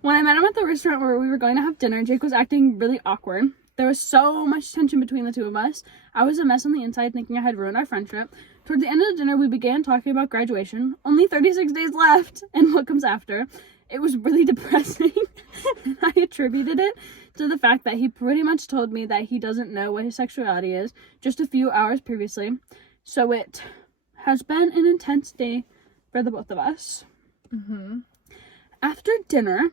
When I met him at the restaurant where we were going to have dinner, Jake was acting really awkward. There was so much tension between the two of us. I was a mess on the inside, thinking I had ruined our friendship. Toward the end of the dinner, we began talking about graduation. Only 36 days left, and what comes after. It was really depressing, and I attributed it to the fact that he pretty much told me that he doesn't know what his sexuality is just a few hours previously. So it has been an intense day for the both of us. Mm-hmm. After dinner,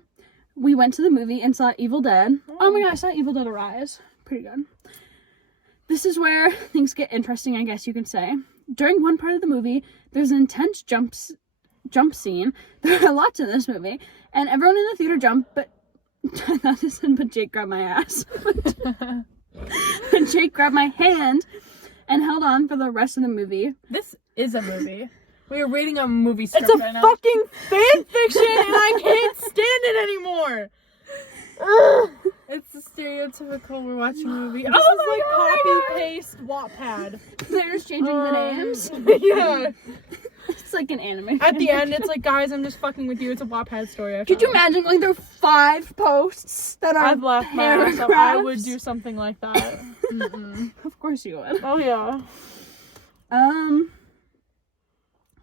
we went to the movie and saw Evil Dead. Oh my god, I saw Evil Dead Arise. Pretty good. This is where things get interesting, I guess you could say. During one part of the movie, there's an intense jump scene. There are lots in this movie, and everyone in the theater jumped, but I thought this said, but Jake grabbed my ass. But Jake grabbed my hand and held on for the rest of the movie. This is a movie. We are reading a movie script It's a right now. fucking fan fiction and I can't stand it anymore. It's the stereotypical we're watching a movie. This Oh is my like God. copy-paste Wattpad. They're just changing the names. Yeah. It's like an anime. At the end, it's like, guys, I'm just fucking with you. It's a Wattpad story. Could you imagine, like, there are 5 posts that are I'd laugh my ass off. I would do something like that. Of course you would. Oh, yeah.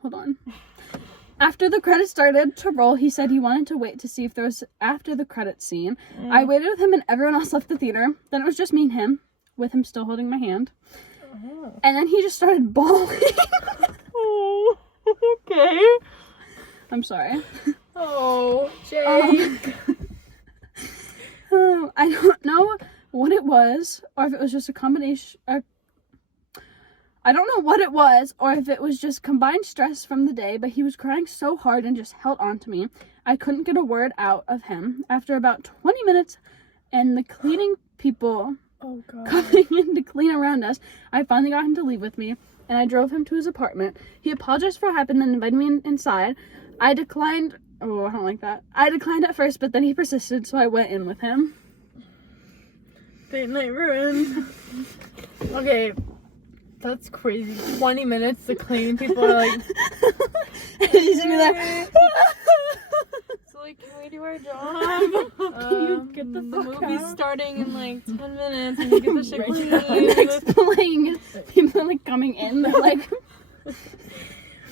Hold on. After the credits started to roll, he said he wanted to wait to see if there was after the credits scene. I waited with him and everyone else left the theater. Then it was just me and him, with him still holding my hand. And then he just started bawling. Oh, okay. I'm sorry. Oh, Jake. I don't know what it was, or if it was just a combination. I don't know what it was, or if it was just combined stress from the day, but he was crying so hard and just held on to me. I couldn't get a word out of him. After about 20 minutes and the cleaning people coming in to clean around us, I finally got him to leave with me, and I drove him to his apartment. He apologized for what happened and invited me inside. I declined. Oh, I don't like that. I declined at first, but then he persisted, so I went in with him. Date night ruined. Okay. That's crazy. 20 minutes, the cleaning people are like... He's gonna be like... So, like, can we do our job? Can you get the fuck movie's out? starting in, like, 10 minutes and you get the shit cleaned. Next playing, people are, like, coming in, they're like...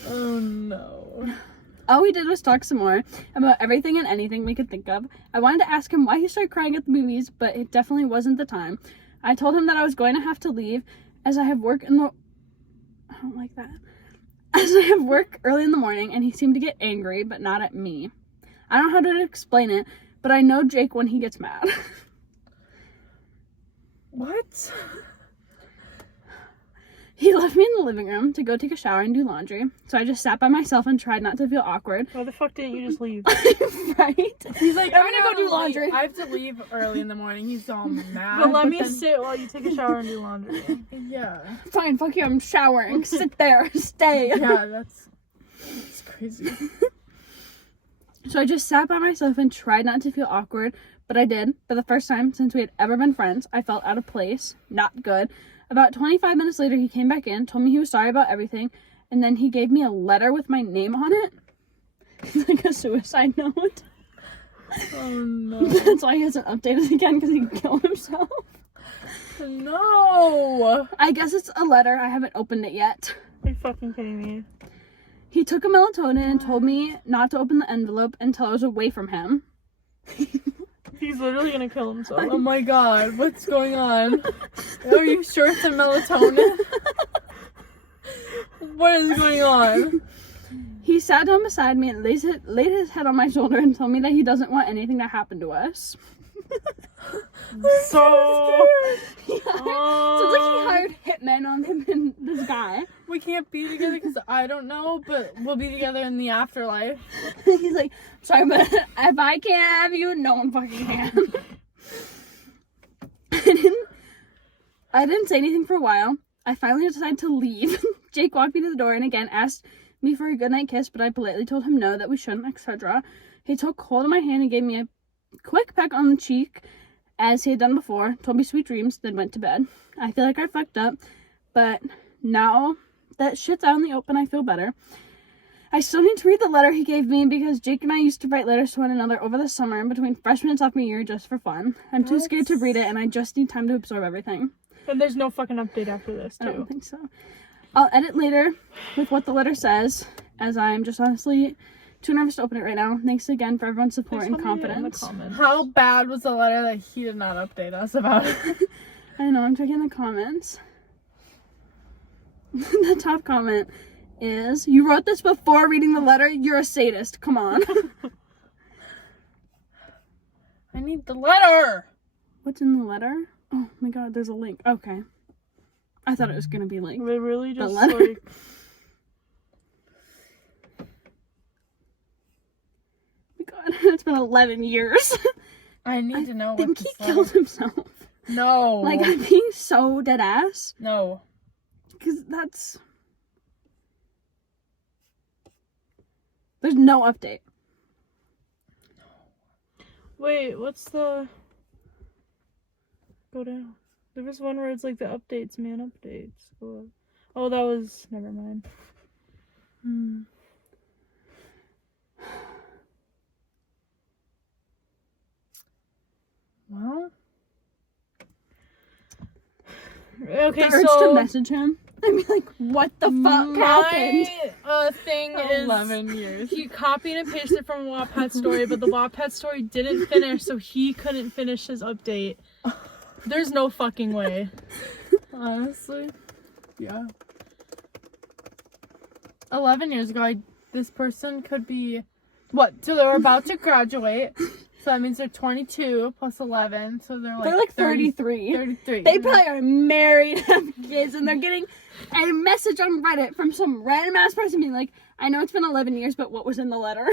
Oh, no. All we did was talk some more about everything and anything we could think of. I wanted to ask him why he started crying at the movies, but it definitely wasn't the time. I told him that I was going to have to leave, as I have work in the... I don't like that. As I have work early in the morning, and he seemed to get angry, but not at me. I don't know how to explain it, but I know Jake when he gets mad. What? He left me in the living room to go take a shower and do laundry, so I just sat by myself and tried not to feel awkward. Why the fuck didn't you just leave? Right? He's like, I'm gonna go do laundry. I have to leave early in the morning. He's all mad. But let me then- sit while you take a shower and do laundry. Yeah. Fine, fuck you, I'm showering. Sit there, stay. Yeah, that's crazy. So I just sat by myself and tried not to feel awkward, but I did. For the first time since we had ever been friends, I felt out of place. Not good. About 25 minutes later, he came back in, told me he was sorry about everything, and then he gave me a letter with my name on it. It's like a suicide note. Oh, no. That's why he hasn't updated again, because he killed himself. No. I guess it's a letter. I haven't opened it yet. Are you fucking kidding me? He took a melatonin and told me not to open the envelope until I was away from him. He's literally gonna kill himself. Oh my god, what's going on? Are you sure it's a melatonin? What is going on? He sat down beside me and laid his head on my shoulder and told me that he doesn't want anything to happen to us. So So it's like he hired hitmen on him and this guy. We can't be together because I don't know, but we'll be together in the afterlife. He's like, sorry, but if I can't have you, no one fucking can. I didn't say anything for a while. I finally decided to leave. Jake walked me to the door and again asked me for a goodnight kiss, but I politely told him no, that we shouldn't, etc. He took hold of my hand and gave me a quick peck on the cheek, as he had done before, told me sweet dreams, then went to bed. I feel like I fucked up, but now that shit's out in the open, I feel better. I still need to read the letter he gave me because Jake and I used to write letters to one another over the summer and between freshman and sophomore year just for fun. I'm too scared to read it, and I just need time to absorb everything. And there's no fucking update after this, too. I don't think so. I'll edit later with what the letter says, as I'm just honestly too nervous to open it right now. Thanks again for everyone's support and confidence. How bad was the letter that he did not update us about? I know, I'm checking the comments. The top comment is, you wrote this before reading the letter? You're a sadist. Come on. I need the letter. What's in the letter? Oh my god, there's a link. Okay. I thought it was gonna be like They really just, letter. like... God, it's been 11 years. I need to know I think what he this killed himself. No. Like, I'm being so dead ass. No. Because that's... There's no update. Wait, what's the... Go down. There was one where it's like the updates, man, updates. Oh, that was... Never mind. Well... Okay, the urge so... to message him. I mean, like, what the fuck happened? My thing is... 11 years. He copied and pasted from a Wattpad story, but the Wattpad story didn't finish, so he couldn't finish his update. There's no fucking way. Honestly. Yeah. 11 years ago, this person could be... What? So they were about to graduate. So that means they're 22 plus 11. So they're like 33. 33. They probably are married, have kids, and they're getting a message on Reddit from some random ass person being like, I know it's been 11 years, but what was in the letter?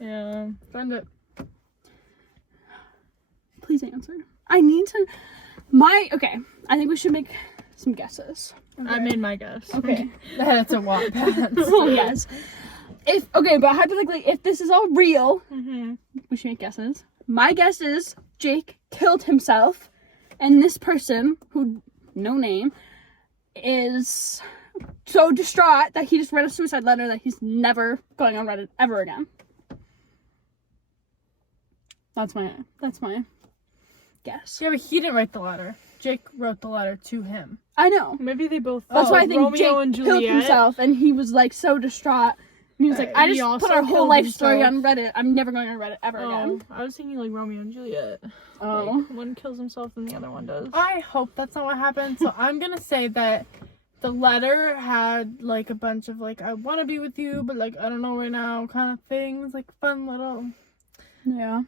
Yeah. Send it. Please answer. I need to... Okay, I think we should make some guesses. Okay. I made my guess. Okay. That's a Wattpad. Oh, yes. But hypothetically, if this is all real, Mm-hmm. we should make guesses. My guess is Jake killed himself, and this person, who, no name, is so distraught that he just read a suicide letter that he's never going on Reddit ever again. That's my guess. Yeah, but he didn't write the letter. Jake wrote the letter to him. I know. Maybe they both... That's why I think Romeo and Jake killed Juliet. himself, and he was, like, so distraught. And he was like, I He just also put our whole killed life story himself. on Reddit. I'm never going on Reddit ever again. I was thinking like Romeo and Juliet. Oh. Like, one kills himself and the other one does. I hope that's not what happened. So I'm gonna say that the letter had like a bunch of like, I want to be with you, but like I don't know right now kind of things, like fun little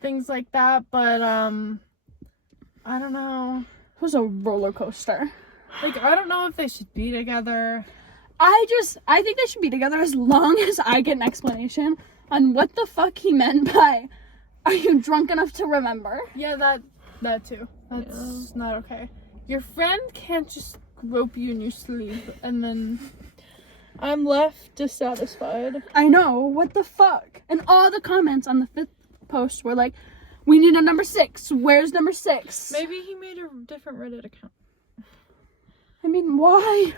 things like that. But I don't know. It was a roller coaster. Like I don't know if they should be together. I think they should be together as long as I get an explanation on what the fuck he meant by, are you drunk enough to remember? Yeah, that too. That's not okay. Your friend can't just grope you in your sleep and then... I'm left dissatisfied. I know, what the fuck? And all the comments on the 5th post were like, we need a number 6. Where's number 6? Maybe he made a different Reddit account. I mean, why?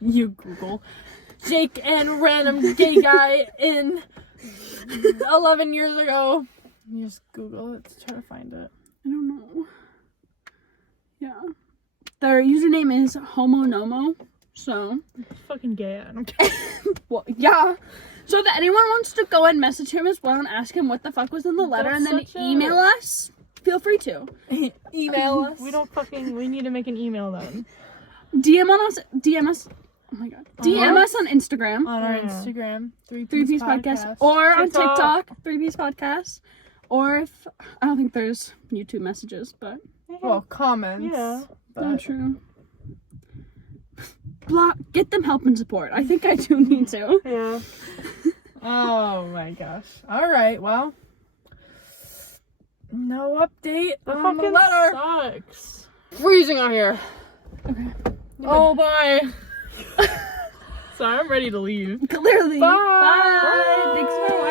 You Google Jake and random gay guy in 11 years ago. You just Google it to try to find it. I don't know. Yeah. Their username is homonomo, so... It's fucking gay, I don't care. Well, yeah. So if anyone wants to go and message him as well and ask him what the fuck was in the letter and then email us, feel free to. Email us. We need to make an email then. DM us, oh my god. DM us on Instagram. On our Instagram. 3Piece Podcast. Or on TikTok, 3Piece Podcast. Or if, I don't think there's YouTube messages, but. Well, comments. Yeah. Not true. Get them help and support. I think I do need to. Yeah. Oh my gosh. Alright, well. No update on the letter. Sucks. Freezing out here. Okay. Oh, bye. Sorry, I'm ready to leave. Clearly. Bye. Bye. Thanks for watching.